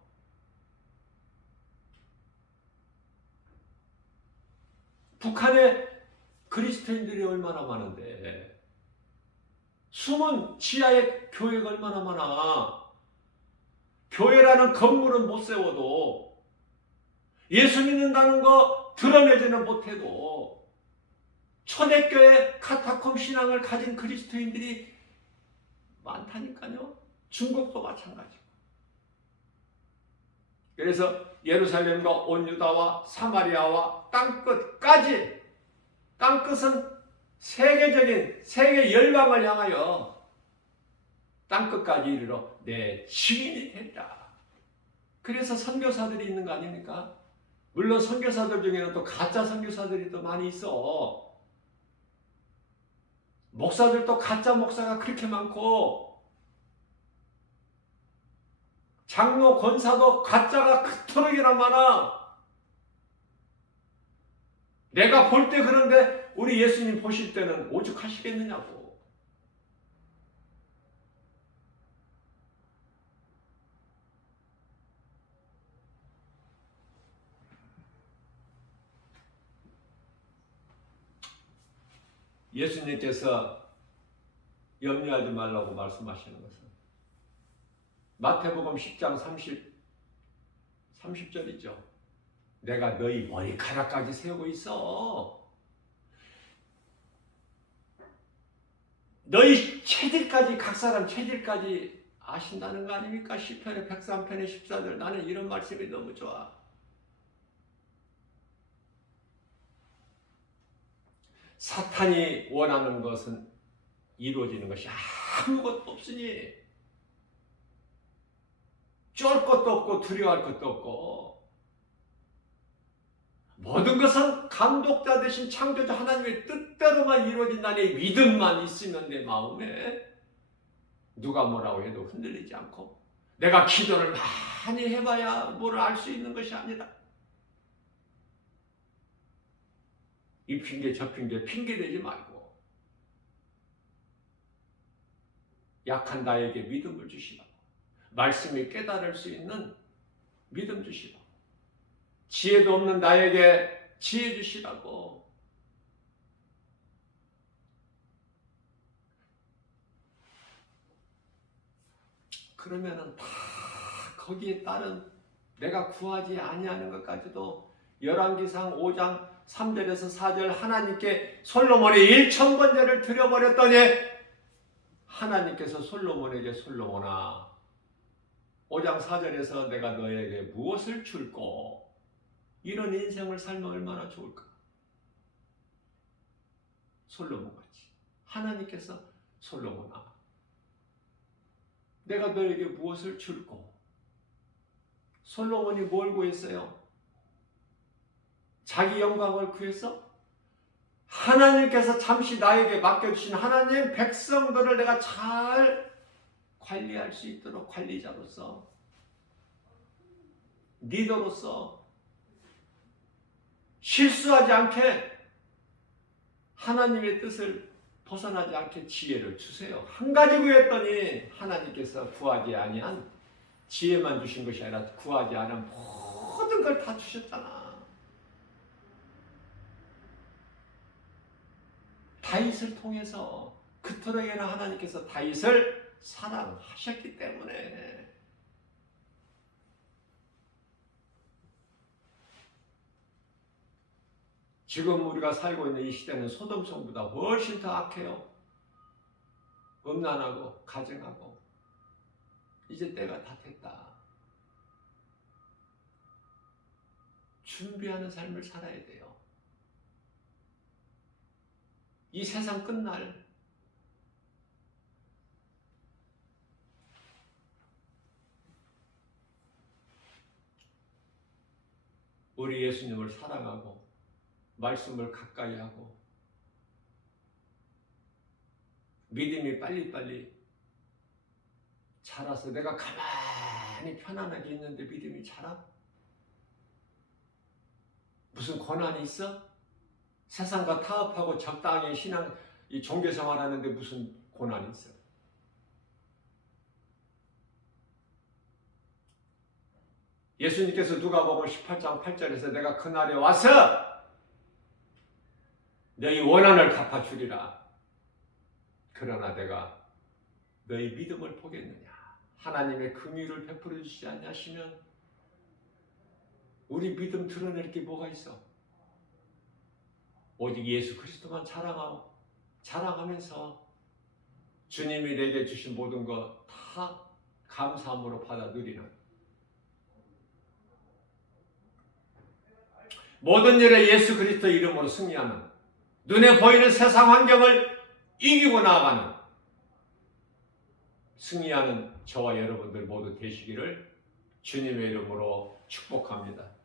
북한에 그리스도인들이 얼마나 많은데 숨은 지하에 교회가 얼마나 많아. 교회라는 건물은 못 세워도 예수 믿는다는 거 드러내지는 못해도 초대교회 카타콤 신앙을 가진 그리스도인들이 많다니까요. 중국도 마찬가지고. 그래서 예루살렘과 온 유다와 사마리아와 땅끝까지, 땅끝은 세계적인 세계 열방을 향하여 땅끝까지 이르러 내 증인이 되리라. 그래서 선교사들이 있는 거 아닙니까? 물론 선교사들 중에는 또 가짜 선교사들이 또 많이 있어. 목사들도 가짜 목사가 그렇게 많고, 장로 권사도 가짜가 그토록이나 많아. 내가 볼 때 그런데 우리 예수님 보실 때는 오죽하시겠느냐고. 예수님께서 염려하지 말라고 말씀하시는 것은 마태복음 10장 30절이죠. 내가 너희 머리카락까지 세우고 있어. 너희 체질까지, 각 사람 체질까지 아신다는 거 아닙니까? 시편의 103편의 14절. 나는 이런 말씀이 너무 좋아. 사탄이 원하는 것은 이루어지는 것이 아무것도 없으니 쫄 것도 없고 두려워할 것도 없고, 모든 것은 감독자 되신 창조자 하나님의 뜻대로만 이루어진다니 믿음만 있으면 내 마음에 누가 뭐라고 해도 흔들리지 않고, 내가 기도를 많이 해봐야 뭘 알 수 있는 것이 아니라 이 핑계 저 핑계 핑계대지 말고 약한 나에게 믿음을 주시라고, 말씀이 깨달을 수 있는 믿음 주시라고, 지혜도 없는 나에게 지혜 주시라고. 그러면은 다 거기에 따른 내가 구하지 아니하는 것까지도 열왕기상 5장 3절에서 4절 하나님께 솔로몬이 1,000번제를 드려버렸더니 하나님께서 솔로몬에게 솔로몬아 5장 4절에서 내가 너에게 무엇을 줄꼬? 이런 인생을 살면 얼마나 좋을까? 솔로몬같이 하나님께서 솔로몬아 내가 너에게 무엇을 줄꼬? 솔로몬이 뭘 구했어요? 자기 영광을 구해서? 하나님께서 잠시 나에게 맡겨주신 하나님 백성들을 내가 잘 관리할 수 있도록 관리자로서, 리더로서 실수하지 않게 하나님의 뜻을 벗어나지 않게 지혜를 주세요. 한 가지 구했더니 하나님께서 구하지 아니한 지혜만 주신 것이 아니라 구하지 않은 모든 걸 다 주셨잖아. 다윗을 통해서 그토록이나 하나님께서 다윗을 사랑하셨기 때문에 지금 우리가 살고 있는 이 시대는 소돔성보다 훨씬 더 악해요. 음란하고 가증하고. 이제 때가 다 됐다. 준비하는 삶을 살아야 돼요. 이 세상 끝날 우리 예수님을 사랑하고 말씀을 가까이 하고 믿음이 빨리빨리 자라서 내가 가만히 편안하게 있는데 믿음이 자라? 무슨 고난이 있어? 세상과 타협하고 적당히 신앙, 이 종교생활 하는데 무슨 고난이 있어? 예수님께서 누가복음 18장 8절에서 내가 그날에 와서 너희 원한을 갚아주리라. 그러나 내가 너희 믿음을 보겠느냐. 하나님의 긍휼을 베풀어 주시지 않으시면 우리 믿음 드러낼 게 뭐가 있어? 오직 예수 그리스도만 자랑하면서 주님이 내게 주신 모든 것 다 감사함으로 받아 누리는, 모든 일에 예수 그리스도 이름으로 승리하는, 눈에 보이는 세상 환경을 이기고 나아가는, 승리하는 저와 여러분들 모두 되시기를 주님의 이름으로 축복합니다.